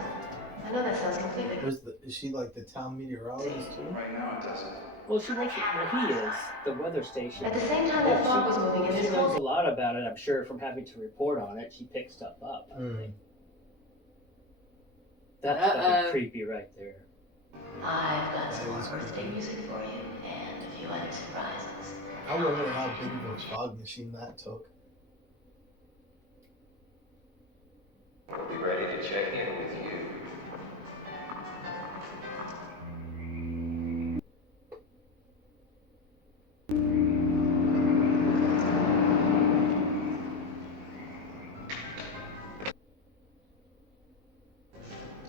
I know that sounds completely. Is she like the town meteorologist too? Right now it doesn't. Well, she works where he is, the weather station. At the same time that fog was moving in She this knows a whole. lot about it, I'm sure, from having to report on it. She picks stuff up. I think. That's fucking creepy right there. I've got some more birthday music for you, and a few other surprises. I wonder how big of a fog machine that took. We'll be ready to check in with you.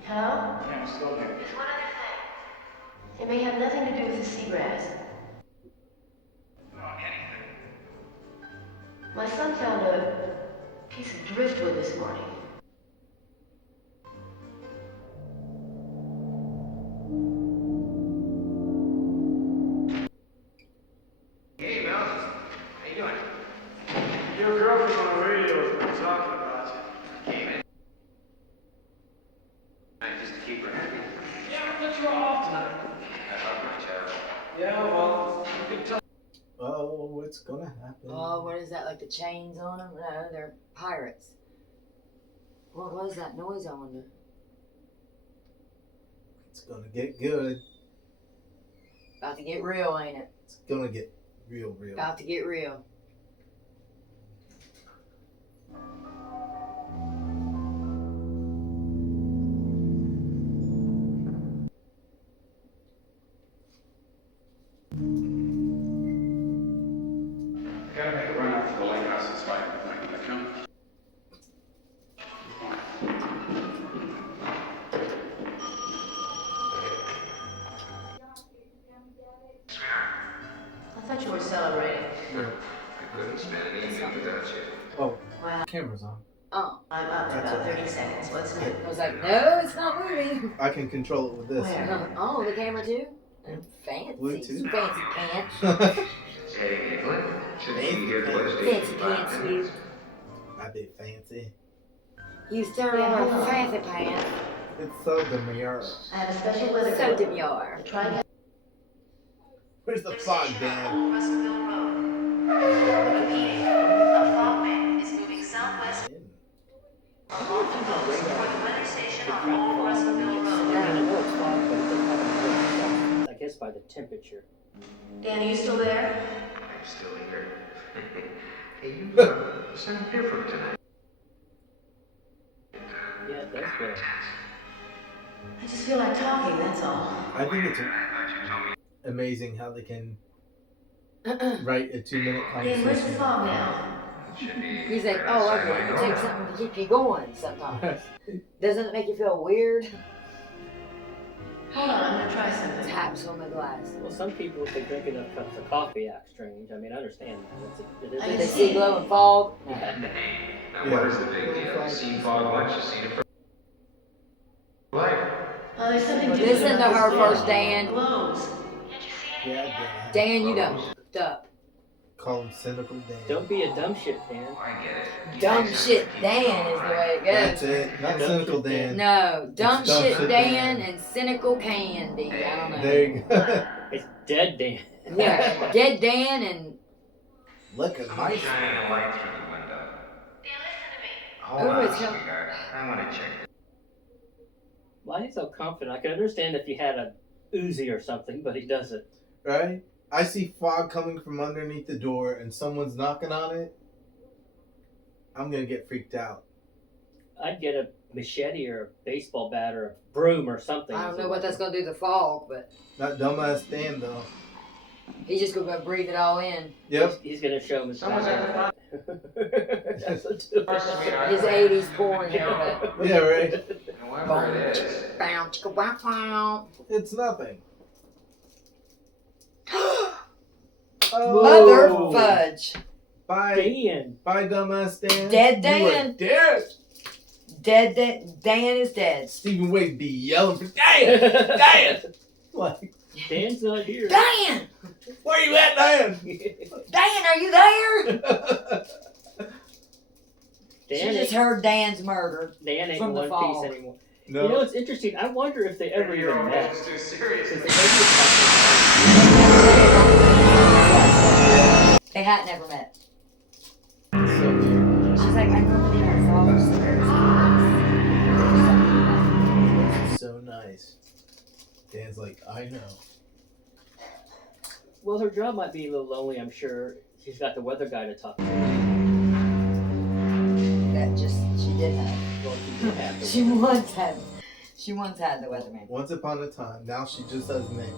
Hello? Yeah, I'm still here. There's one other thing. It may have nothing to do with the seagrass. Anything. My son found a piece of driftwood this morning. Hey, Mel. How you doing? Your girlfriend on the radio has been talking about you. Came in. Just to keep her happy. Yeah, but you're off tonight. I love my child. Yeah, well, you can tell. Oh, what's gonna happen? Oh, what is that? Like the chains on them? No, they're pirates. What was that noise, I wonder? It's gonna get good. About to get real, ain't it? It's gonna get real. About to get real. I gotta make a run out to the lighthouse and spy. Can I come? I thought you were celebrating. I couldn't spend an evening without you. Oh, Well, camera's on. Oh. I'm up for about 30 seconds. What's new? I was like, no, it's not moving. I can control it with this. Where? Oh, the camera too? Fancy. Bluetooth. Fancy pants. Hey, England. Should be here close to Fancy 85 pants, you. minutes. That'd be fancy. You start on her fancy pants. It's so demure. I have a special weather So report. demure. Try and get Where's the fog, Dan? Russellville Road. Repeating. A fog bank is moving southwest along the coast toward the weather station on Old Russellville I Road. mean, I know it's fog, but it doesn't have a good effect, I guess by the temperature. Dan, are you still there? I'm still here. Hey, you sound different tonight. Yeah, it does go. I just feel like talking, that's all. I think it's amazing how they can write a 2-minute Dan, where's the conversation. fog now? He's like, oh, I get it. You take something to keep you going sometimes. Doesn't it make you feel weird? Hold on, I'm gonna try something. Taps on the glass. Well, some people, if they drink enough cups of coffee, act strange. I mean, I understand that. Did they see glowing fog? No. Now, what is the big deal? You've seen fog once, you've seen it for life. Oh, there's something different Listen to about her this first, fog. Dan. Glows. Yeah, Dan, you done fucked up. Call him cynical Dan. Don't be a dumb shit, Dan. I get it. Dumb shit Dan is the way it That's goes. it. Not cynical Dan. No, dumb It's dumb shit shit Dan Dan. and cynical Candy. I don't know. There you go. It's dead Dan. Yeah, dead Dan and. Look at my Shining a light through the window. Hold Oh, on, it's him. sweetheart. I want to check. Why he's so confident? I could understand if he had a Uzi or something, but he doesn't. right? I see fog coming from underneath the door and someone's knocking on it. I'm gonna get freaked out. I'd get a machete or a baseball bat or a broom or something. I don't know what that's gonna do to the fog, but Not dumbass Dan though. he's just gonna go breathe it all in. Yep. He's gonna show him his Someone's at the front. That's what do First, sweetheart. His 80s porn haircut. Yeah, right. However it is. Bow, chicka, wow, wow. It's nothing. Mother Oh. fudge. Bye. Dan. Bye, dumbass Dan. Dead You are Dan. dead. Dead Dan is dead. Stephen Wade be yelling for Dan. Dan. Like, Dan's not here. Dan! where you at, Dan? Dan, are you there? Dan She just ain't, heard Dan's murder. Dan ain't from in the one fall. piece anymore. No. You know, it's interesting. I wonder if they ever even met. It's too serious. Since they They had never met. So weird. She's like, I normally don't follow This is so nice. Dan's like, I know. Well, her job might be a little lonely, I'm sure. She's got the weather guy to talk to. That just, she did have. Well, she did have the She weather. once had the weatherman. Once upon a time. Now she just does Nick.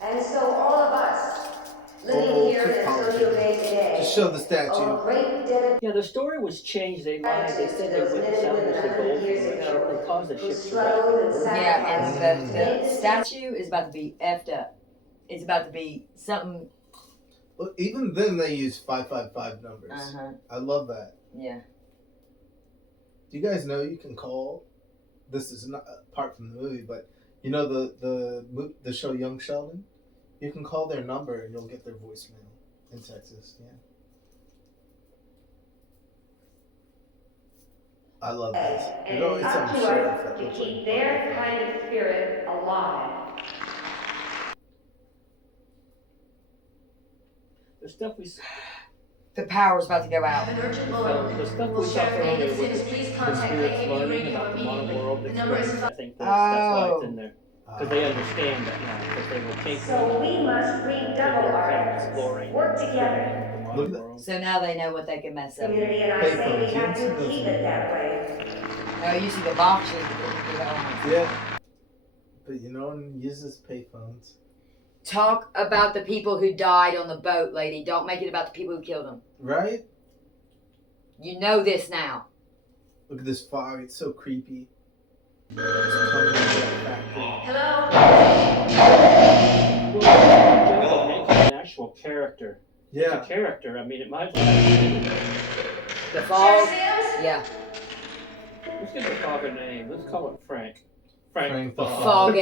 And so all of us, living Oh, here in Antonio Bay today, Just show the owe statue. a great debt Yeah, the story was changed. They lied. They said they wouldn't salvage the gold from the ship. They caused the ship to wreck. Yeah, and the statue is about to be effed up. It's about to be something. Well, even then, they use 555 numbers. Uh-huh. I love that. Yeah. Do you guys know you can call? This is not apart from the movie, but you know the show Young Sheldon. You can call their number and you'll get their voicemail in Texas. Yeah. I love this. and There's always it's some up to sheriff us that to looks keep like their kind of spirit alive. The stuff we saw. The power's about to go out. An urgent bulletin. The stuff Will we saw Sheriff earlier Davis with Sims please the contact spirits KAB learning Radio about the modern immediately? world The number is experience. I think that's why it's in there. Because they understand that now. Because they were taking So we must redouble our efforts, exploring, work together. the Look modern at that. world. So now they know what they can mess up. Community and I say we have to keep it that way. Oh, you see the boxes. Yeah. But you know one uses payphones. Talk about the people who died on the boat, lady. Don't make it about the people who killed them. Right? You know this now. Look at this fog. It's so creepy. It's coming into that factory. Hello? Well, an actual character. Yeah. A character. I mean, it might as well have The fog. Sheriff Sims? Yeah. Let's give the fog a name. Let's call it Frank. Frank the Fog.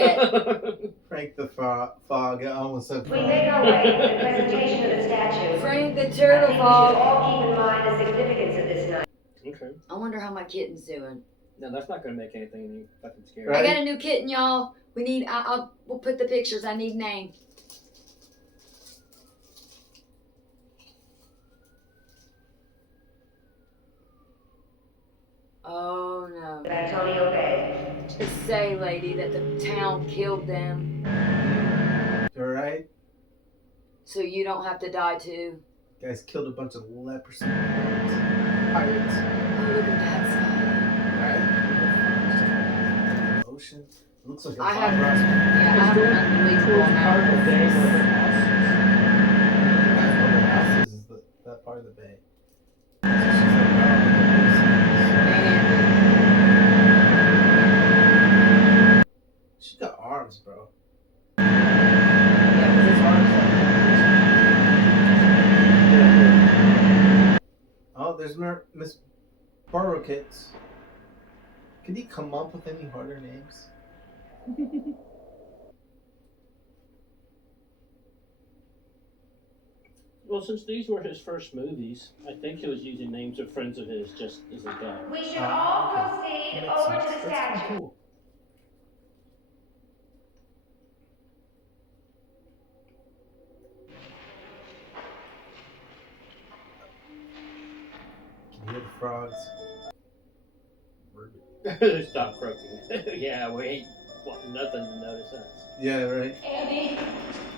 Frank the Fog. I almost said We Fog. make our way to the presentation of the statue. Frank the I think turtle we should fog. all keep in mind the significance of this night. Okay. I wonder how my kitten's doing. No, that's not going to make anything any fucking scary. Right. I got a new kitten, y'all. We need. We'll put the pictures. I need name. Oh no. Antonio Bay. Just say, lady, that the town killed them, You alright? so you don't have to die too. Guys killed a bunch of lepers. Pirates. Oh, look at that side. Right? Ocean. Looks like a I have, Bob Ross. yeah, I have an unbelievable Towards amount part of of the bay where this. her house That's one of the houses is that part of the bay. So she's like, oh, she got arms, bro. Yeah, because it's hard Oh, there's Miss Burrowkits. Could he come up with any harder names? Well, since these were his first movies, I think he was using names of friends of his just as a guy. We should all Okay. proceed That makes over sense. to the That's kind of statue. cool. Can you hear the frogs? Stop croaking. Yeah, we ain't wanting nothing to notice us. Yeah, right. Andy.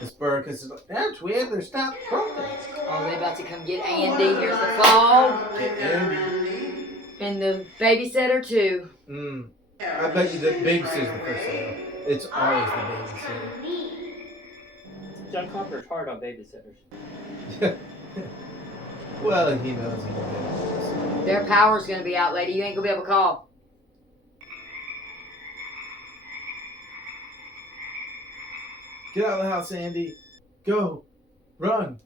This Burke is like, that's weird. They're stop croaking. Oh, they about to come get Andy. Here's the fog. Get Andy. And the babysitter, too. I bet you the babysitter's the first thing. It's always the babysitter. John Carpenter's hard on babysitters. Well, he knows he can. Their power's going to be out, lady. You ain't going to be able to call. Get out of the house, Andy. Go. Run.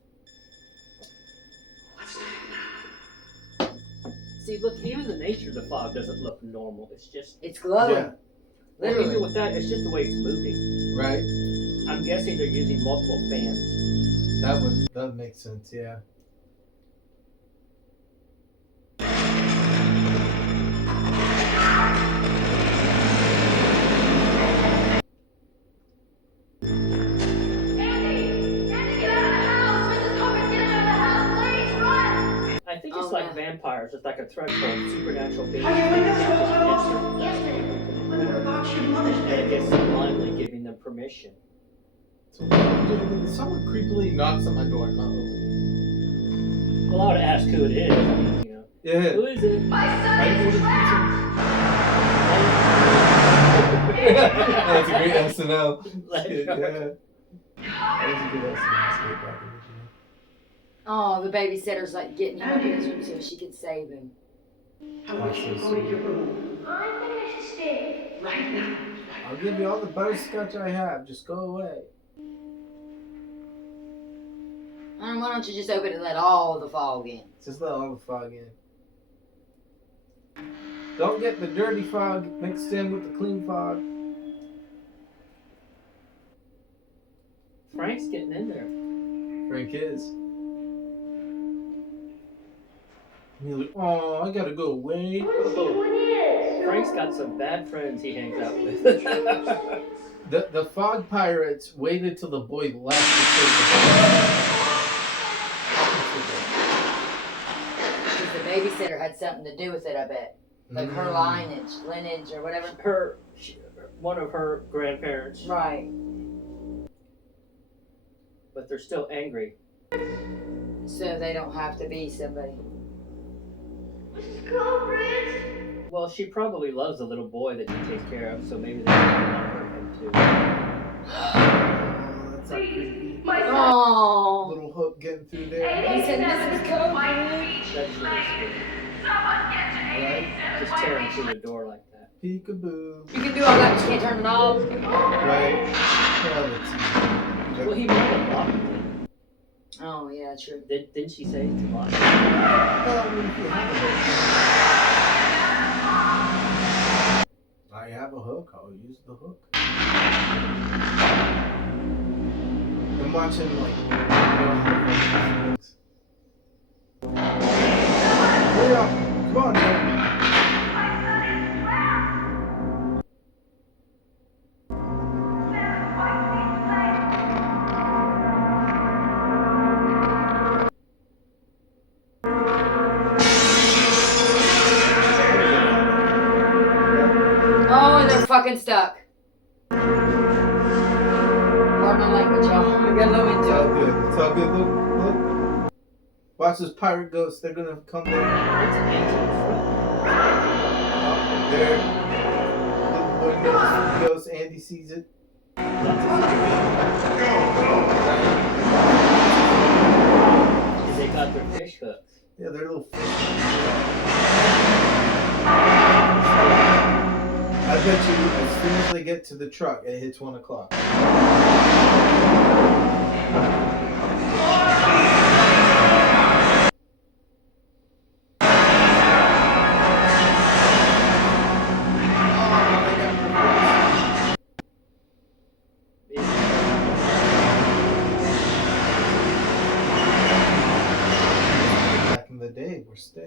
See, look, even the nature of the fog doesn't look normal. It's just... It's glowing. Yeah. Well, Literally. even with that, it's just the way it's moving. Right? I'm guessing they're using multiple fans. That would make sense, yeah. I think it's like vampires. It's like a threshold, supernatural being. Are your windows closed? Yes, ma'am. What about your mother's And it bed? gets blindly giving them permission. Someone creepily knocks on my door. Not open. Well, I would ask who it is. I mean, you know. Yeah. Who is it? My son is trapped! That's a great SNL. Like, Yeah. That was a good SNL skit back in the day. Oh, the babysitter's like getting him up in his room so she can save him. I want you to go to your room. I think I should stay. Right now. I'll give you all the butterscotch I have. Just go away. Why don't you just open it and let all the fog in? Just let all the fog in. Don't get the dirty fog mixed in with the clean fog. Frank's getting in there. Frank is. And he's like, oh, I gotta go away. What is? Frank's got some bad friends he hangs out with. The fog pirates waited till the boy left to save the boy. Because the babysitter had something to do with it, I bet. Like her lineage, or whatever. One of her grandparents. Right. But they're still angry. So they don't have to be somebody. Let's go, Prince. Well, she probably loves the little boy that she takes care of, so maybe they want to hurt him too. That's not creepy. Oh. Little hook getting through there. He said, Mrs. Cole. That's really sweet. Right? Just tearing through the door like that. Peekaboo. You can do all that, but you can't turn it off. Right? Well, it's easy. Well, he might have locked it. Oh, yeah, true. Didn't she say to lock it? Well, I mean, if you have a hook. I have a hook. I'll use the hook. I'm watching, like, hurry up. Come on, man. Oh, and they're fucking stuck. Pardon my language, y'all. I got low It's into all it. good. It's all good. Look, look. Watch this pirate ghost. They're gonna come there. It's an antique There. Little boy ghost, Andy. Sandy sees it. That's they got their fish hooks. Yeah, they're little fish. I bet you as soon as they get to the truck, it hits 1 o'clock. Back in the day, we're staying.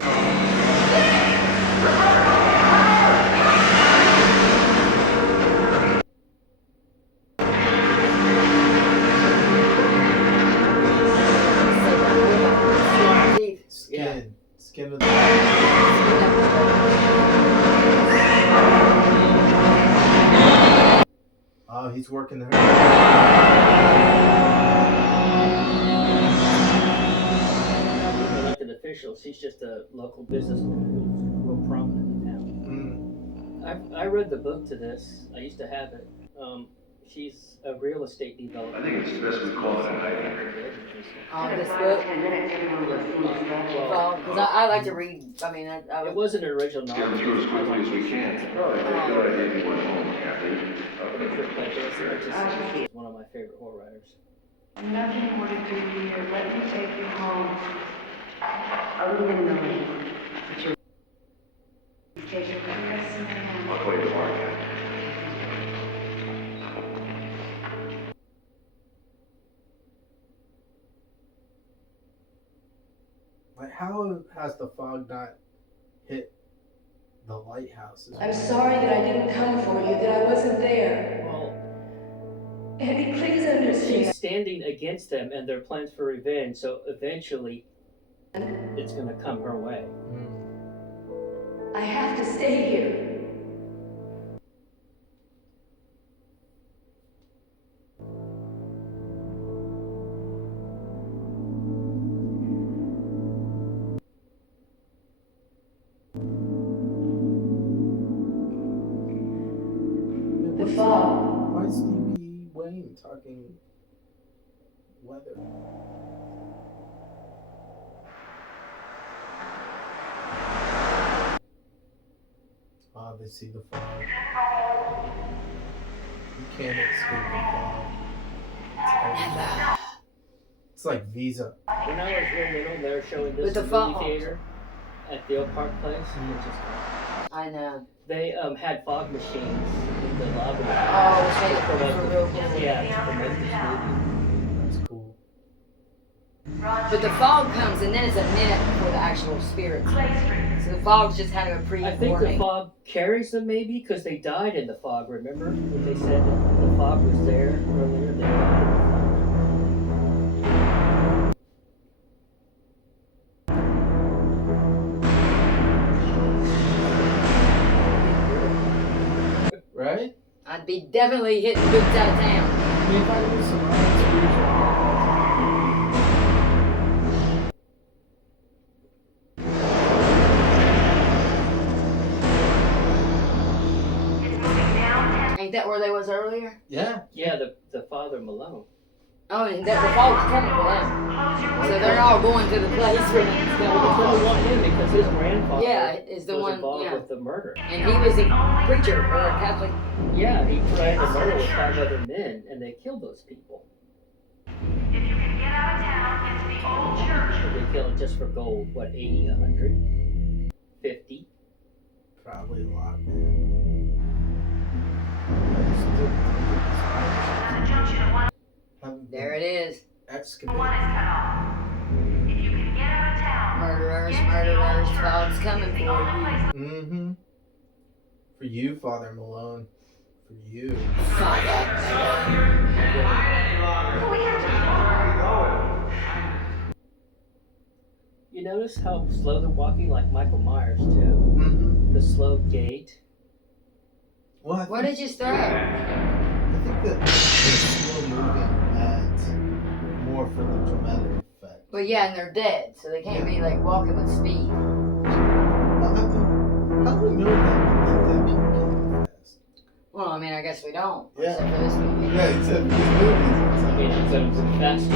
Skin of the Oh, he's working her. Elected official. She's just a local businesswoman who's real prominent in town. I read the book to this. I used to have it. She's a real estate developer. I think it's best we call it a night. This book. Well, because I like to read. I mean, I it was an original novel. Get them through as quickly as we can. Probably a good idea if you went home, Kathy. She's one of my favorite horror writers. Nothing more to do here. Let me take you home. I'll leave in the lane. But you take your rest in the hand. I'll call you tomorrow, Kathy. Like, how has the fog not hit the lighthouse? I'm sorry that I didn't come for you, that I wasn't there. Well, Andy, please understand. she's standing against them and their plans for revenge, so eventually it's going to come her way. I have to stay here. The fog. Why is Stevie Wayne talking weather? Oh, they see the fog. You can't escape the fog. It's like Visa. When I was real little, they were showing this With the movie fog. theater at the Oak Park Place. Which is I know. They had fog machines in the lobby. Oh, it's made for real cool. Yeah, to promote this movie. That's cool. But the fog comes, and then it's a minute before the actual spirits. So the fog's just kind of a I think the pre-warning. fog carries them maybe because they died in the fog. Remember when they said that the fog was there earlier? They died in the fog. Right? I'd be definitely hitting boots out of town. If I was surrounded Ain't that where they was earlier? Yeah. Yeah, the Father Malone. Oh, and the fog's coming for them. So they're all going to the place where They really want him because his grandfather is the was one involved with the murder. And he was a preacher or a Catholic. Yeah, he planned a murder with 5 other men, and they killed those people. If you can get out of town, get to the old church. They killed just for gold, what, 80, 100, 50? Probably a lot, man. There it is. Excavated. Murderers, fog's coming for you. Mm-hmm. For you, Father Malone. For you. You notice how slow they're walking, like Michael Myers, too? Mm-hmm. The slow gait. Well, What did you start? I think that the slow moving adds more for the dramatic effect. But yeah, and they're dead, so they can't be like walking with speed. How do we know that dead people can't move fast? Well, I mean, I guess we don't. Yeah. Except for this movie. Yeah, except these movies. I mean, except it's faster.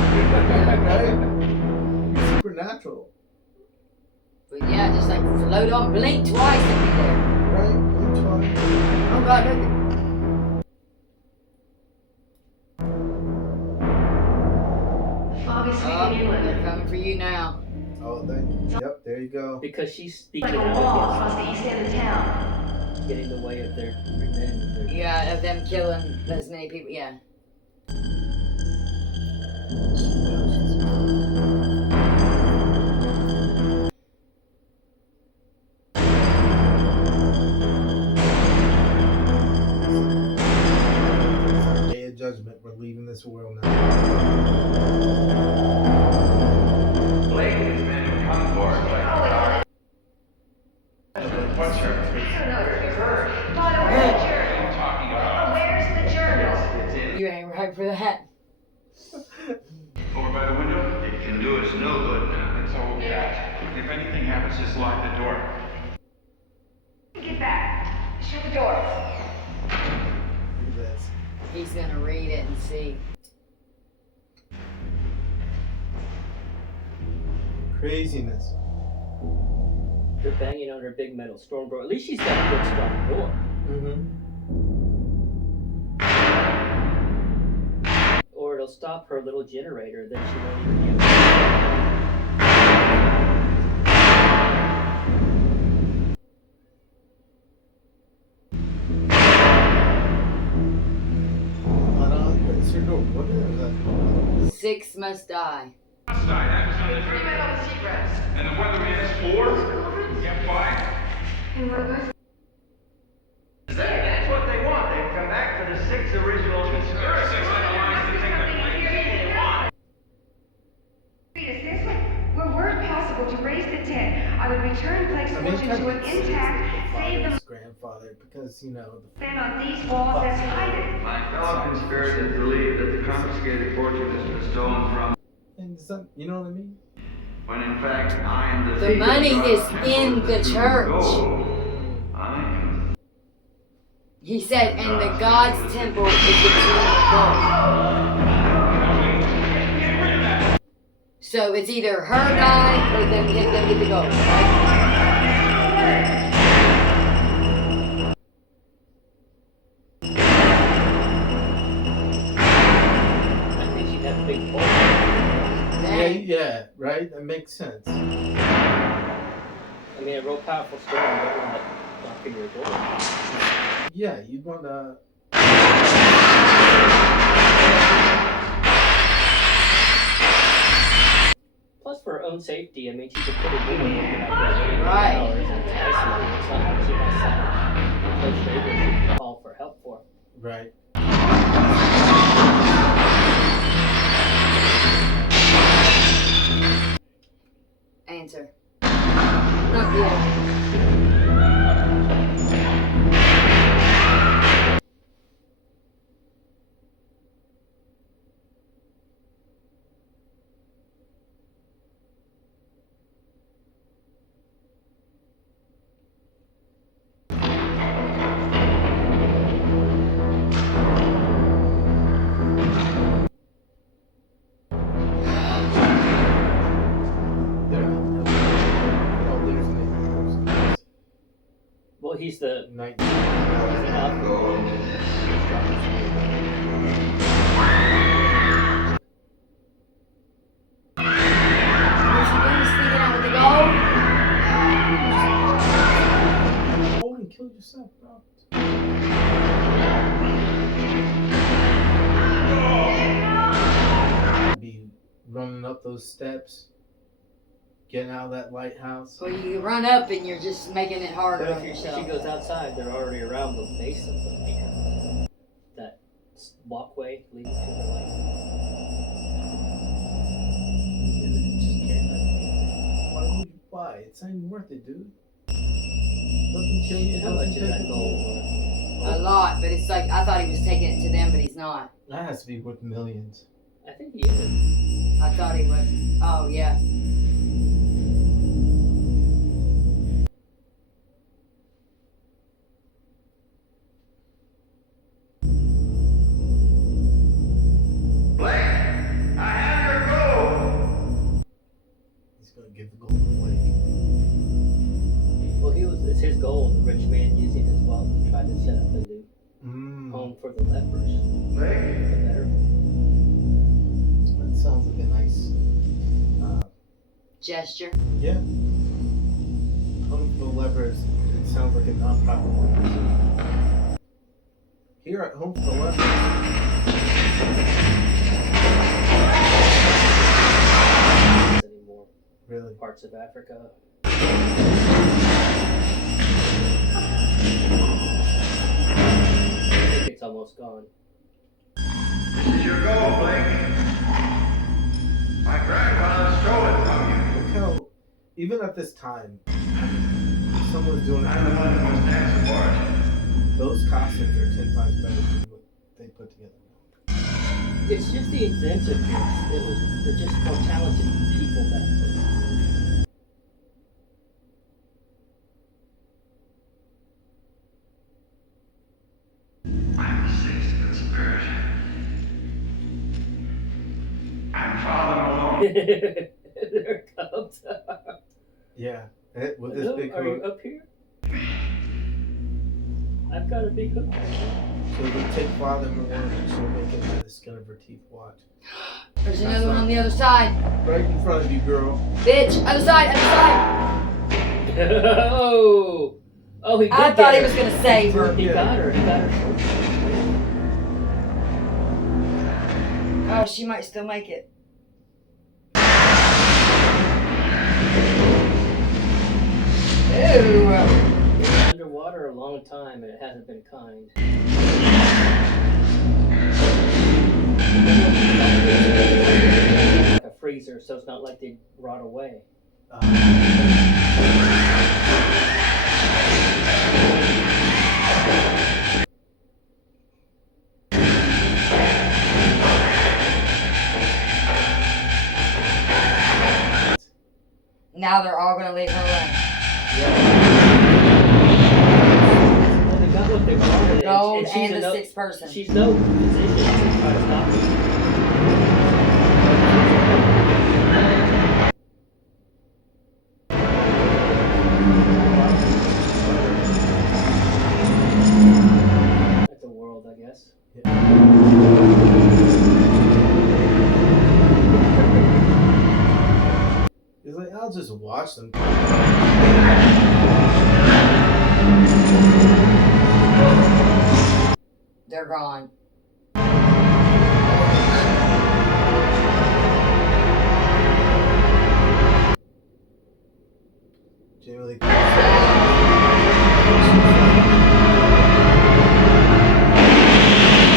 Right? Supernatural. But yeah, just like float on, blink twice and be there. Right? Which one? Oh God, look. The fog is Oh, sweeping inland. they're coming for you now. Oh, yep, there you go. Because she's speaking Like a out wall against across the east end of town. getting in the way of their revenge. Yeah, of them killing as many people. Yeah. Day of judgment. We're leaving this world now. Blake has been come for it. What's your... I don't know if you heard. By the way, the journal. I'm talking about... Where's the journal? It's in... You ain't right for that. Over by the window? It can do us no good now. It's old cat. If anything happens, just lock the door. Get back. Shut the door. Do this. He's gonna read it and see. Craziness. They're banging on her big metal storm door. At least she's got a good strong door. Mm-hmm. Or it'll stop her little generator, then she won't even use it. It's your door. What is that? 6 must die. Outside, that was on the 3 men on the seat rest. And the weatherman is 4? Yeah, 5? And what goes? That's what they want. They've come back for the 6 original conspiracies. Read us this way. Were word possible to raise the dead, I would return Blake's fortune to an intact, save the grandfather, because the man on these walls as hiding. My fellow conspirators believe that the confiscated fortune has been stolen from, and you know what I mean? when in fact I am the The thief money of is God's in temple the of true church. gold. I am. He said, and the God's temple is the true gold. So it's either her die or them get the gold, right? I think she'd have a big bowl. Yeah, right? That makes sense. I mean, a real powerful storm, but one that knocking your door. Yeah, you'd want to... Plus, for her own safety, I mean, she's a pretty woman looking out there. Right. Hours. It's isolated. It's not like she has someone close neighbors she can call for help for. Right. Answer. Not yet. Well, he's the night. Oh, and kill yourself, bro. Be running up those steps, getting out of that lighthouse. Well, you run up and you're just making it harder on If yourself. she goes outside, they're already around the base of the lighthouse. That walkway leading to the lighthouse. Why? It's not even worth it, dude. Let them kill you. How much is that gold? A lot, but it's like, I thought he was taking it to them, but he's not. That has to be worth millions. I think he is. I thought he was. Oh, yeah. gesture. Yeah. Home for the Lepers. It sounds like a non-profit organization. Here at Home for the Lepers. Anymore. Really? Parts of Africa. I think it's almost gone. This is your goal, Blake. My grandfather stole it from you. Look how, even at this time, someone's doing it. I'm the one who was next for it. Those costumes are 10 times better than what they put together. It's just the inventiveness. They're just more talented people back then. I'm sixth in spirit. I'm Father Malone. There it comes. Yeah. With this Hello, big are you hook. up here? I've got a big hook. So we take Father Malone and she'll make it by the skin of her teeth. Watch. There's another one on the other side. Right in front of you, girl. Bitch, other side, other side. Oh, he did I thought he was gonna save her. He got her. Oh, she might still make it. Ew. It's been underwater a long time and it hasn't been kind. Like a freezer, so it's not like they rot away. Now they're all gonna leave her alone. Well, they got what they wanted. Gold she's and the sixth person. She's no position to try to stop them. That's a world, I guess. He's like, I'll just watch them. They're gone. Jamie Lee.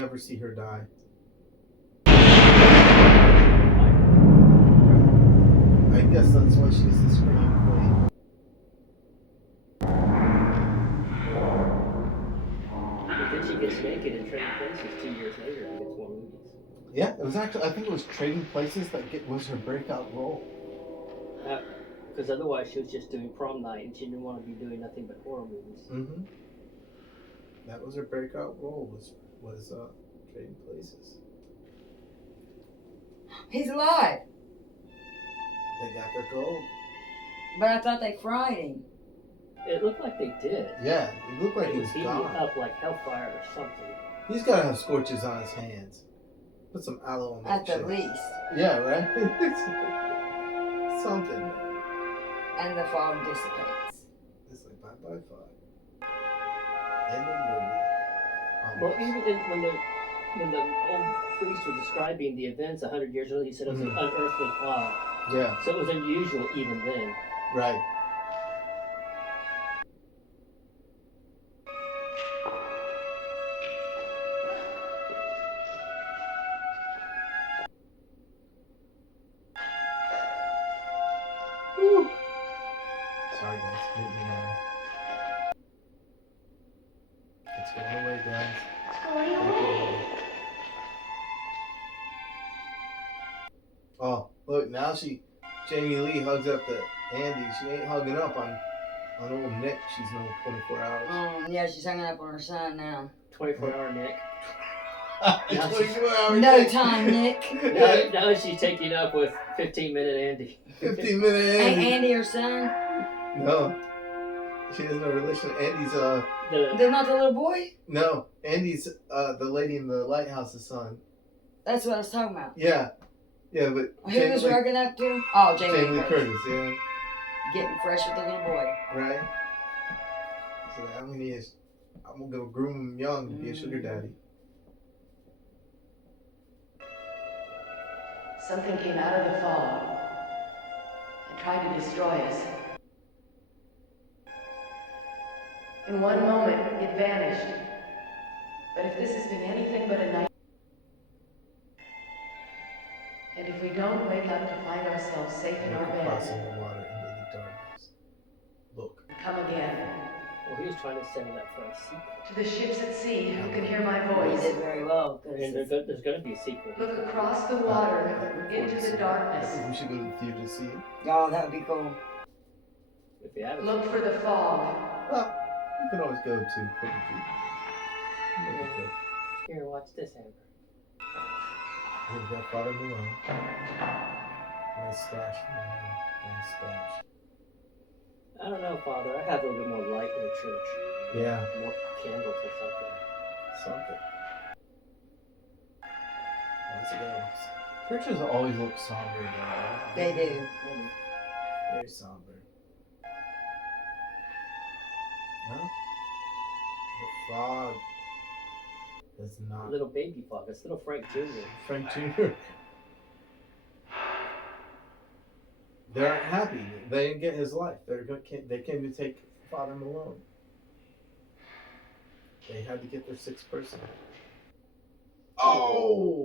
Never see her die. I guess that's why she's the scream queen. But then she gets naked in Trading Places 2 years later and gets more movies. Yeah, it was actually, I think it was Trading Places that was her breakout role. Because otherwise she was just doing Prom Night and she didn't want to be doing nothing but horror movies. Mm-hmm. That was her breakout role, was Trading Places. He's alive. They got their gold. But I thought they fried him. It looked like they did. Yeah, it looked like he was heating gone. up like hellfire or something. He's got to have scorches on his hands. Put some aloe on that At the shit. least. Yeah, right? Something. And the fog dissipates. It's like bye-bye fog. End of movie. Well, even when the old priest was describing the events 100 years earlier, he said it was an unearthly cloud. Yeah. So it was unusual even then. Right. Whew. Sorry guys, hit me now. It's going away, guys. It's going away. Oh, look, now Jamie Lee hugs up to Andy. She ain't hugging up on old Nick. She's known 24 hours. Yeah, she's hanging up on her son now. 24-hour Nick. 24 hours. No time, Nick. Now she's taking up with 15-minute Andy. 15-minute Andy. Ain't Andy her son? No. She has no relation. Andy's, They're not the little boy? No. Andy's, the lady in the lighthouse's son. That's what I was talking about. Yeah. Yeah, but Who was working up to? Oh, Jamie Jamie Lee Lee Curtis. Curtis, yeah. Getting fresh with the little boy. Right? So I'm gonna go groom him young to be a sugar daddy. Something came out of the fog and tried to destroy us. In one moment, it vanished. But if this has been anything but a night, and if we don't wake up to find ourselves safe in our Crossing beds, the water into the darkness. Look. come again. Well, he was trying to set it up for a sequel. To the ships at sea who can hear my He voice. did very well. And there's going to be a sequel. Look across the water into the I darkness. think we should go to the theater to see it. Oh, that would be cool. If you have it. Look for the fog. Well, you can always go to Carpenter. Here, watch this, Amber. We've got Father Malone. Nice stash. Nice stash. I don't know, Father. I have a little bit more light in the church. Yeah. More candles or something. Something. Once again, churches always look somber, though. They do. Very somber. Well, the fog is not. Little baby fog. It's little Frank Jr. Frank Jr. They aren't happy. They didn't get his life. They came to take Father Malone. They had to get their sixth person. Oh!